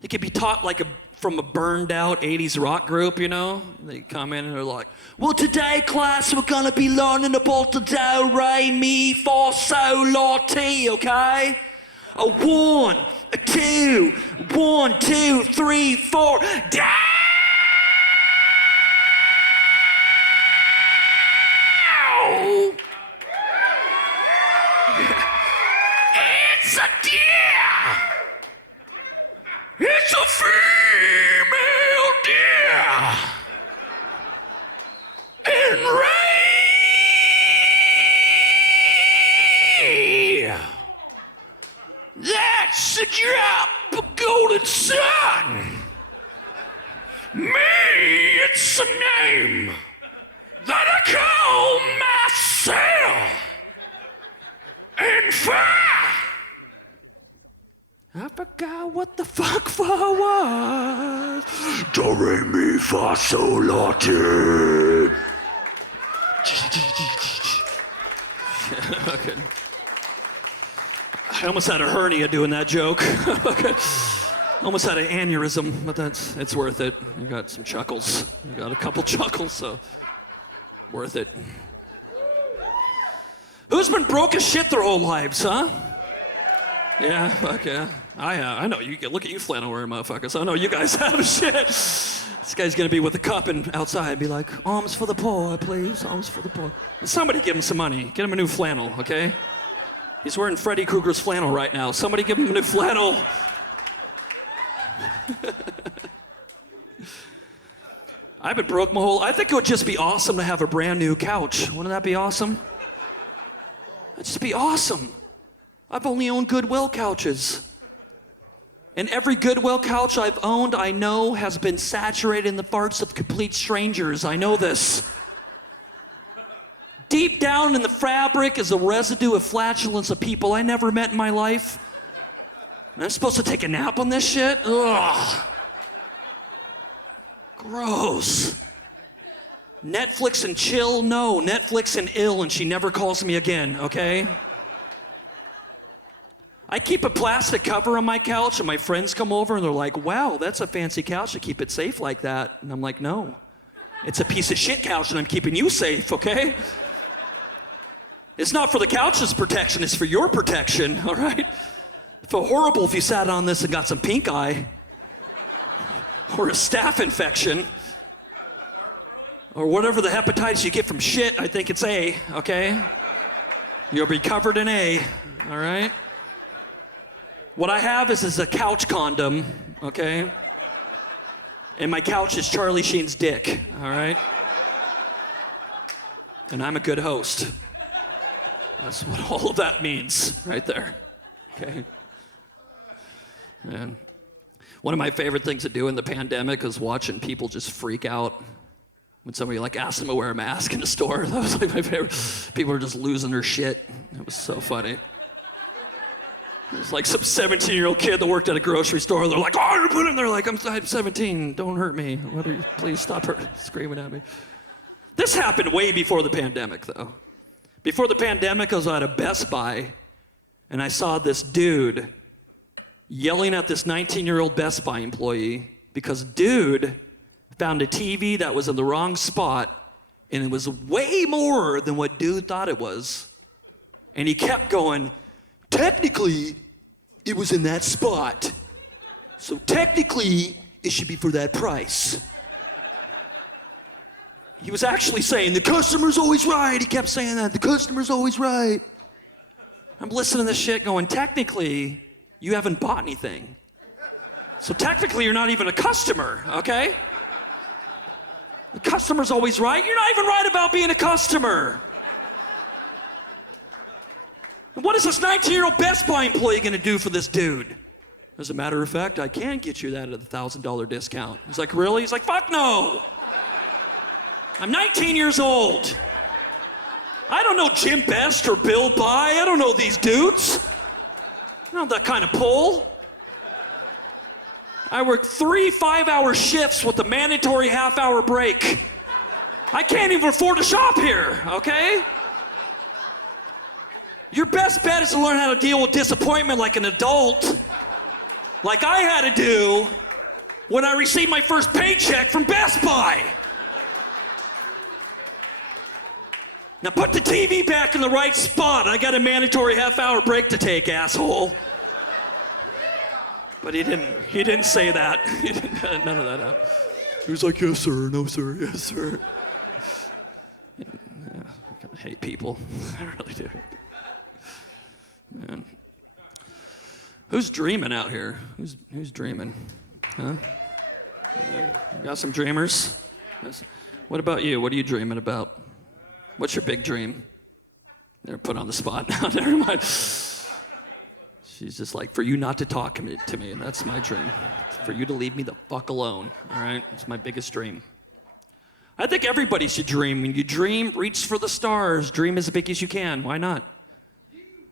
It could be taught like from a burned out 80s rock group, you know? They come in and they're like, well, today, class, we're gonna be learning about the do, re, mi, fa, sol, la, ti, okay? A 1, a 2, 1, 2, 3, 4, down! It's a deer! It's a female deer! And Ray! That's a drop of golden sun! Me, it's a name that I call myself! And fire! I forgot what the fuck for was. Do, re, mi, fa, sol, la, ti. Okay. I almost had a hernia doing that joke. Okay. Almost had an aneurysm, but it's worth it. I got some chuckles. I got a couple chuckles, so worth it. Who's been broke as shit their whole lives, huh? Yeah, okay. I know. You look at you flannel wearing motherfuckers. I know you guys have shit. This guy's gonna be with a cup and outside and be like, alms for the poor, please. Alms for the poor. Somebody give him some money. Get him a new flannel, okay? He's wearing Freddy Krueger's flannel right now. Somebody give him a new flannel. I've been broke my whole. I think it would just be awesome to have a brand new couch. Wouldn't that be awesome? That'd just be awesome. I've only owned Goodwill couches. And every Goodwill couch I've owned, I know, has been saturated in the farts of complete strangers. I know this. Deep down in the fabric is a residue of flatulence of people I never met in my life. And I'm supposed to take a nap on this shit? Ugh. Gross. Netflix and chill? No, Netflix and ill, and she never calls me again, okay? I keep a plastic cover on my couch, and my friends come over, and they're like, wow, that's a fancy couch to keep it safe like that. And I'm like, no, it's a piece of shit couch, and I'm keeping you safe, okay? It's not for the couch's protection, it's for your protection, all right? It'd feel horrible if you sat on this and got some pink eye, or a staph infection, or whatever the hepatitis you get from shit. I think it's A, okay? You'll be covered in A, all right? What I have is a couch condom, okay? And my couch is Charlie Sheen's dick, all right? And I'm a good host. That's what all of that means right there, okay? And one of my favorite things to do in the pandemic is watching people just freak out when somebody like asked them to wear a mask in the store. That was like my favorite. People were just losing their shit. It was so funny. It was like some 17-year-old kid that worked at a grocery store. They're like, oh, put him there. Like, I'm 17. Don't hurt me. Please stop screaming at me. This happened way before the pandemic, though. Before the pandemic, I was at a Best Buy, and I saw this dude yelling at this 19-year-old Best Buy employee because dude found a TV that was in the wrong spot, and it was way more than what dude thought it was. And he kept going, technically, it was in that spot. So technically, it should be for that price. He was actually saying, the customer's always right. He kept saying that, the customer's always right. I'm listening to this shit going, technically, you haven't bought anything. So technically, you're not even a customer, okay? The customer's always right. You're not even right about being a customer. And what is this 19-year-old Best Buy employee gonna do for this dude? As a matter of fact, I can get you that at a $1,000 discount. He's like, really? He's like, fuck no. I'm 19 years old. I don't know Jim Best or Bill Nye. I don't know these dudes. I don't have that kind of pull. I work 3 5-hour shifts with a mandatory half-hour break. I can't even afford to shop here, okay? Your best bet is to learn how to deal with disappointment like an adult, like I had to do when I received my first paycheck from Best Buy. Now put the TV back in the right spot. I got a mandatory half-hour break to take, asshole. But he didn't say that. None of that happened. He was like, yes, sir, no, sir, yes, sir. Yeah, I hate people. I really do. Man. Who's dreaming out here? Who's dreaming? Huh? Got some dreamers? What about you? What are you dreaming about? What's your big dream? They're put on the spot now. Never mind. She's just like, for you not to talk to me, and that's my dream. For you to leave me the fuck alone, all right? It's my biggest dream. I think everybody should dream. When you dream, reach for the stars. Dream as big as you can. Why not?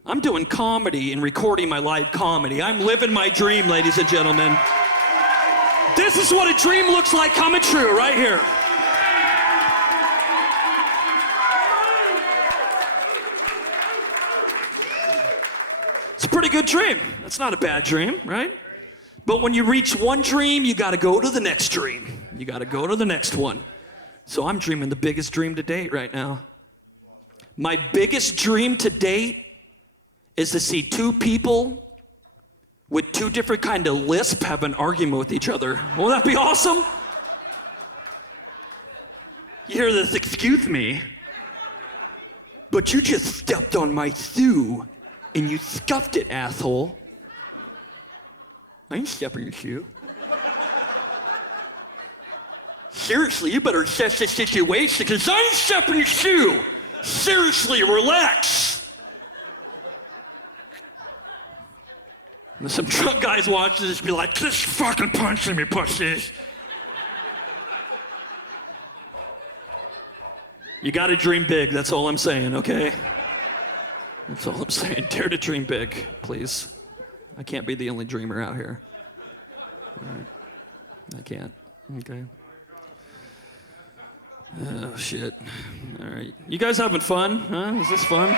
I'm doing comedy and recording my live comedy. I'm living my dream, ladies and gentlemen. This is what a dream looks like coming true right here. It's a pretty good dream. That's not a bad dream, right? But when you reach one dream, you gotta go to the next dream. You gotta go to the next one. So I'm dreaming the biggest dream to date right now. My biggest dream to date is to see two people with two different kind of lisp have an argument with each other. Won't that be awesome? You hear this, excuse me, but you just stepped on my shoe and you scuffed it, asshole. I ain't stepping your shoe. Seriously, you better assess this situation because I ain't stepping your shoe. Seriously, relax. And some drunk guys watching this be like, just fucking punching me, pussies. You gotta dream big, that's all I'm saying, okay? That's all I'm saying. Dare to dream big, please. I can't be the only dreamer out here. All right. I can't. Okay. Oh, shit. All right. You guys having fun? Huh? Is this fun?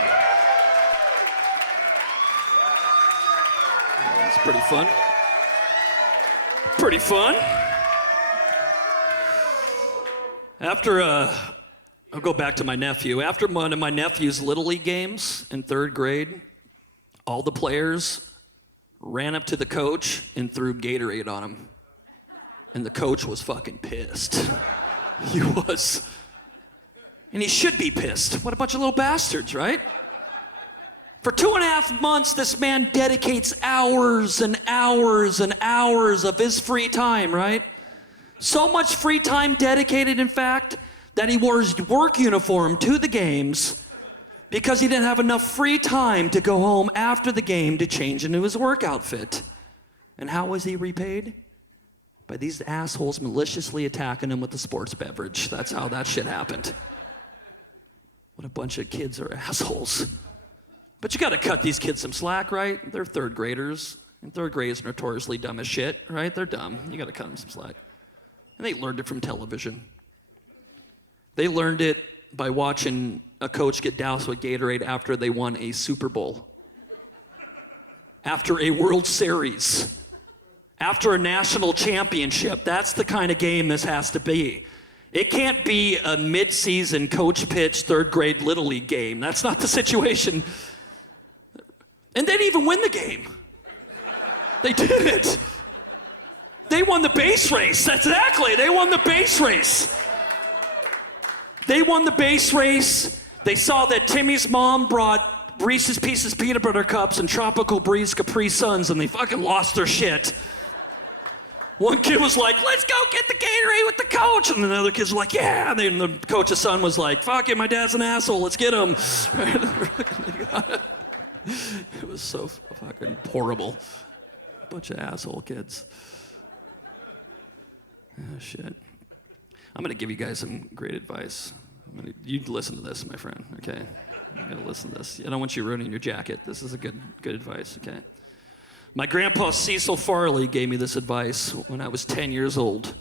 It's pretty fun. Pretty fun. I'll go back to my nephew. After one of my nephew's Little League games in 3rd grade, all the players ran up to the coach and threw Gatorade on him. And the coach was fucking pissed. He was. And he should be pissed. What a bunch of little bastards, right? For 2.5 months, this man dedicates hours and hours and hours of his free time, right? So much free time dedicated, in fact, that he wore his work uniform to the games because he didn't have enough free time to go home after the game to change into his work outfit. And how was he repaid? By these assholes maliciously attacking him with a sports beverage. That's how that shit happened. What a bunch of kids are assholes. But you gotta cut these kids some slack, right? They're 3rd graders. And 3rd grade is notoriously dumb as shit, right? They're dumb. You gotta cut them some slack. And they learned it from television. They learned it by watching a coach get doused with Gatorade after they won a Super Bowl. after a World Series, after a national championship. That's the kind of game this has to be. It can't be a mid-season coach pitch third grade Little League game. That's not the situation. And they didn't even win the game. They didn't. They won the base race. That's exactly. They won the base race. They won the base race. They saw that Timmy's mom brought Reese's Pieces peanut butter cups and Tropical Breeze Capri Suns, and they fucking lost their shit. One kid was like, let's go get the Gatorade with the coach. And then the other kids were like, yeah. And then the coach's son was like, fuck it, my dad's an asshole, let's get him. It was so fucking horrible. Bunch of asshole kids. Oh, shit. I'm gonna give you guys some great advice. You listen to this, my friend, okay? You gotta listen to this. I don't want you ruining your jacket. This is a good advice, okay? My grandpa Cecil Farley gave me this advice when I was 10 years old.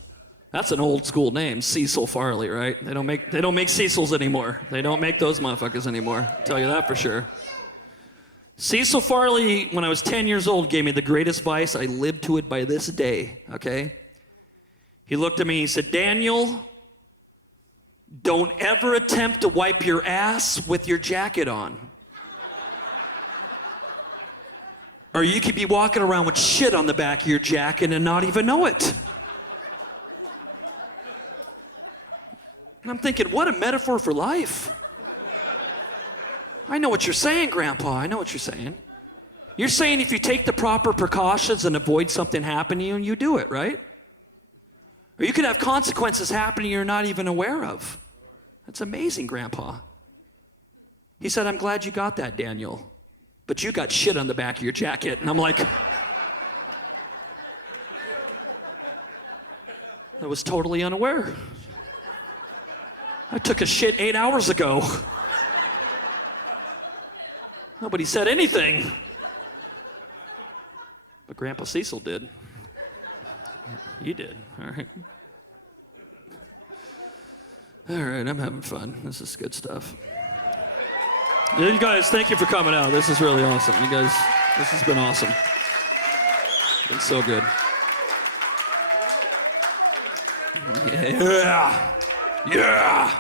That's an old school name, Cecil Farley, right? They don't make Cecils anymore. They don't make those motherfuckers anymore. I'll tell you that for sure. Cecil Farley, when I was 10 years old, gave me the greatest advice. I live to it by this day, okay? He looked at me, he said, Daniel, don't ever attempt to wipe your ass with your jacket on. Or you could be walking around with shit on the back of your jacket and not even know it. And I'm thinking, what a metaphor for life. I know what you're saying, Grandpa. I know what you're saying. You're saying if you take the proper precautions and avoid something happening to you, you do it, right? Or you could have consequences happening you're not even aware of. That's amazing, Grandpa. He said, I'm glad you got that, Daniel. But you got shit on the back of your jacket. And I'm like, I was totally unaware. I took a shit 8 hours ago. Nobody said anything. But Grandpa Cecil did. You did, all right. All right, I'm having fun. This is good stuff. You guys, thank you for coming out. This is really awesome. You guys, this has been awesome. It's been so good. Yeah. Yeah.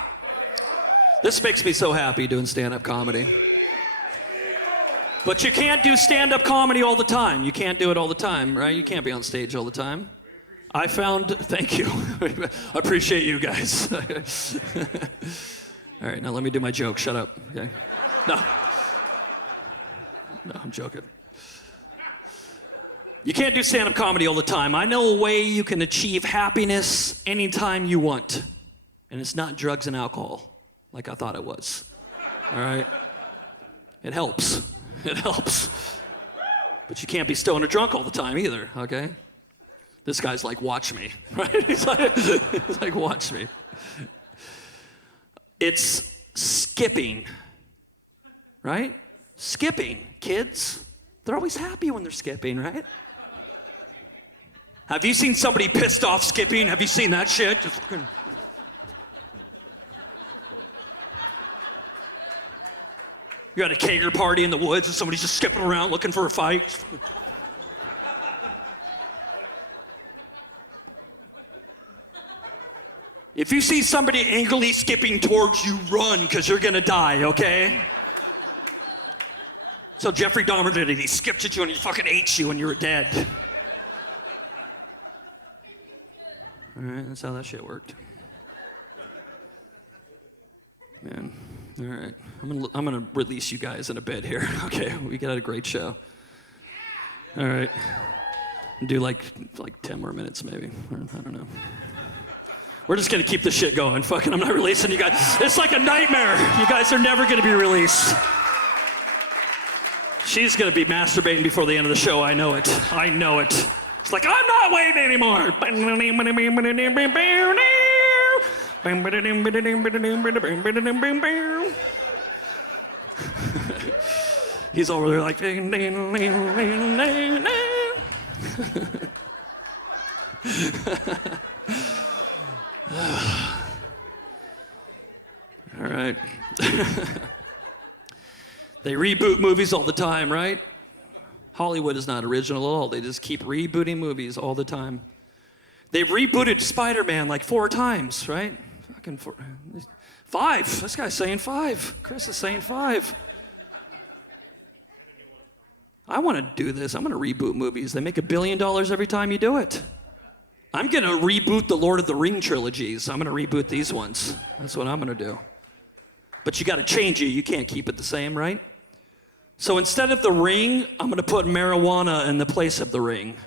This makes me so happy doing stand-up comedy. But you can't do stand-up comedy all the time. You can't do it all the time, right? You can't be on stage all the time. I found, thank you. I appreciate you guys. All right, now let me do my joke. Shut up, okay? No, I'm joking. You can't do stand-up comedy all the time. I know a way you can achieve happiness anytime you want. And it's not drugs and alcohol, like I thought it was. All right? It helps. It helps. But you can't be stoned or drunk all the time either, okay? This guy's like, watch me, right? He's like, watch me. It's skipping, right? Skipping, kids. They're always happy when they're skipping, right? Have you seen somebody pissed off skipping? Have you seen that shit? Just fucking... You're at a kegger party in the woods and somebody's just skipping around looking for a fight. If you see somebody angrily skipping towards you, run, because you're gonna die, okay? So Jeffrey Dahmer did it. He skipped at you and he fucking ate you and you were dead. All right, that's how that shit worked. Man, all right. I'm gonna release you guys in a bit here. Okay, we got a great show. All right, do like 10 more minutes maybe. Or, I don't know. We're just gonna keep this shit going. Fucking, I'm not releasing you guys. It's like a nightmare. You guys are never gonna be released. She's gonna be masturbating before the end of the show. I know it. I know it. It's like, I'm not waiting anymore. He's over there like. All right. They reboot movies all the time, right? Hollywood is not original at all. They just keep rebooting movies all the time. They've rebooted Spider-Man like 4 times, right? Fucking 5. This guy's saying 5. Chris is saying 5. I want to do this. I'm going to reboot movies. They make $1 billion every time you do it. I'm going to reboot the Lord of the Ring trilogies. I'm going to reboot these ones. That's what I'm going to do. But you got to change it. You can't keep it the same, right? So instead of the ring, I'm going to put marijuana in the place of the ring.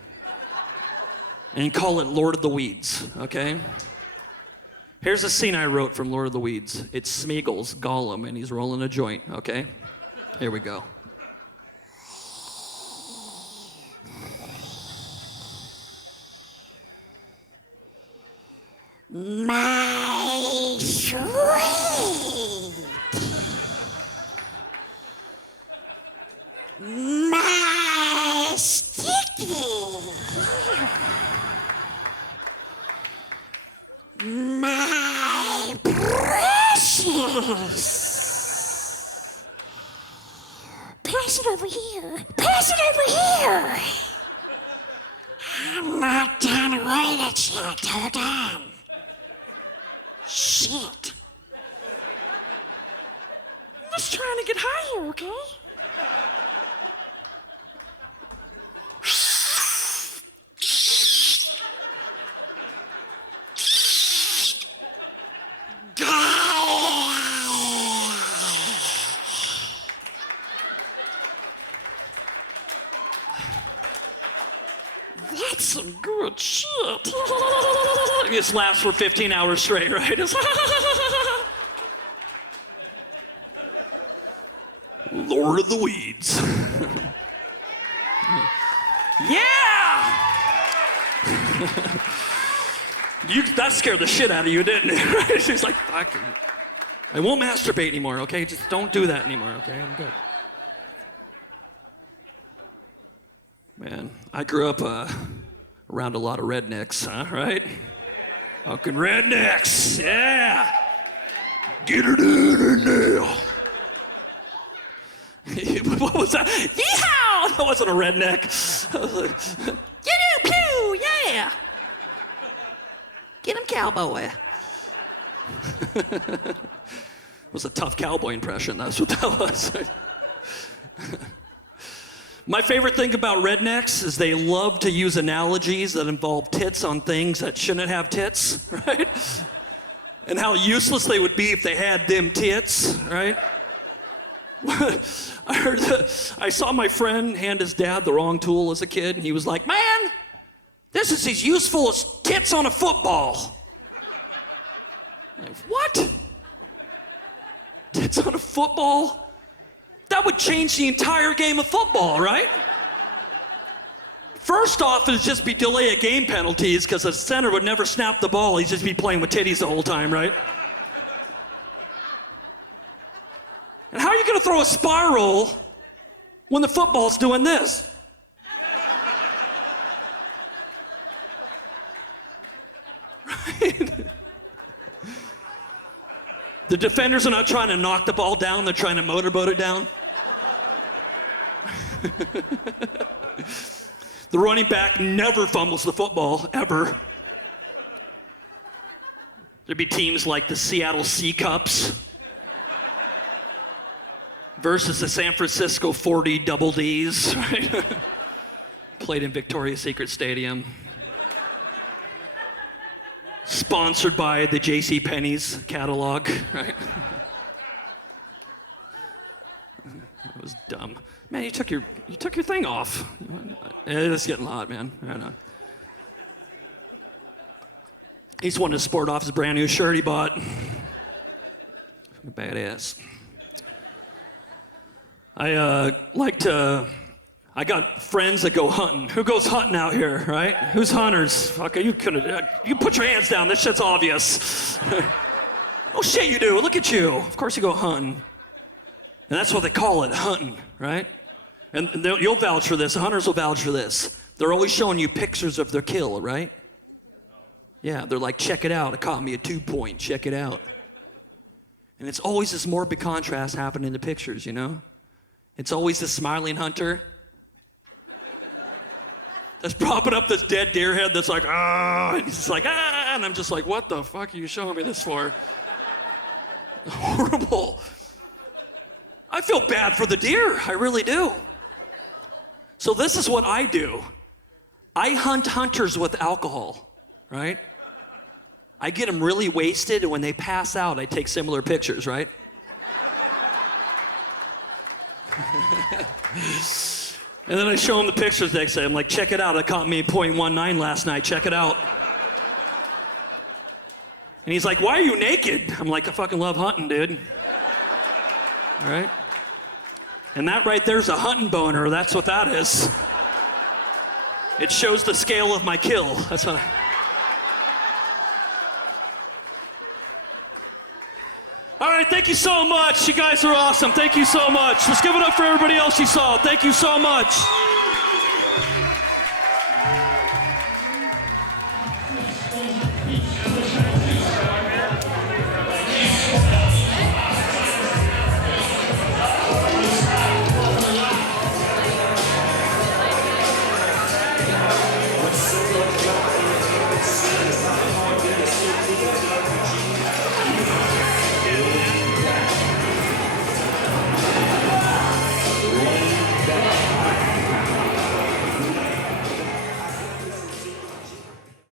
And call it Lord of the Weeds, okay? Here's a scene I wrote from Lord of the Weeds. It's Smeagol's Gollum, and he's rolling a joint, okay? Here we go. My sweet, my sticky, my precious. Pass it over here. Pass it over here. I'm not done with it yet. Hold on. Shit. I'm just trying to get higher, okay? That's some good shit. This lasts for 15 hours straight, right? Lord of the Weeds. Yeah! That scared the shit out of you, didn't it? Right? She's like, fuck. I won't masturbate anymore, okay? Just don't do that anymore, okay? I'm good. Man, I grew up around a lot of rednecks, huh? Right? Fucking rednecks, yeah! Get it in there! What was that? Yeehaw! That wasn't a redneck. I was like, get him, pew, yeah! Get him, cowboy. It was a tough cowboy impression, that's what that was. My favorite thing about rednecks is they love to use analogies that involve tits on things that shouldn't have tits, right? And how useless they would be if they had them tits, right? I saw my friend hand his dad the wrong tool as a kid, and he was like, man, this is as useful as tits on a football. I'm like, what? Tits on a football? That would change the entire game of football, right? First off, it'd just be delay of game penalties because the center would never snap the ball. He'd just be playing with titties the whole time, right? And how are you going to throw a spiral when the football's doing this? Right? The defenders are not trying to knock the ball down, they're trying to motorboat it down. The running back never fumbles the football, ever. There'd be teams like the Seattle Sea Cups versus the San Francisco 40 Double Ds, right? Played in Victoria's Secret Stadium. Sponsored by the JCPenney's catalog, right? That was dumb. Man, you took your thing off. It's getting hot, man. I know. He's wanting to sport off his brand new shirt he bought. Badass. I got friends that go hunting. Who goes hunting out here, right? Who's hunters? Okay, you put your hands down. This shit's obvious. Oh shit, you do. Look at you. Of course you go hunting. And that's what they call it, hunting, right? And you'll vouch for this. The hunters will vouch for this. They're always showing you pictures of their kill, right? Yeah, they're like, check it out. I caught me a 2-point. Check it out. And it's always this morbid contrast happening in the pictures, you know? It's always the smiling hunter that's propping up this dead deer head that's like, ah, and he's just like, ah, and I'm just like, what the fuck are you showing me this for? Horrible. I feel bad for the deer, I really do. So this is what I do. I hunt hunters with alcohol, right? I get them really wasted, and when they pass out, I take similar pictures, right? And then I show him the pictures next day. I'm like, check it out. I caught me .19 last night. Check it out. And he's like, why are you naked? I'm like, I fucking love hunting, dude. All right? And that right there's a hunting boner. That's what that is. It shows the scale of my kill. That's what All right, thank you so much. You guys are awesome. Thank you so much. Let's give it up for everybody else you saw. Thank you so much.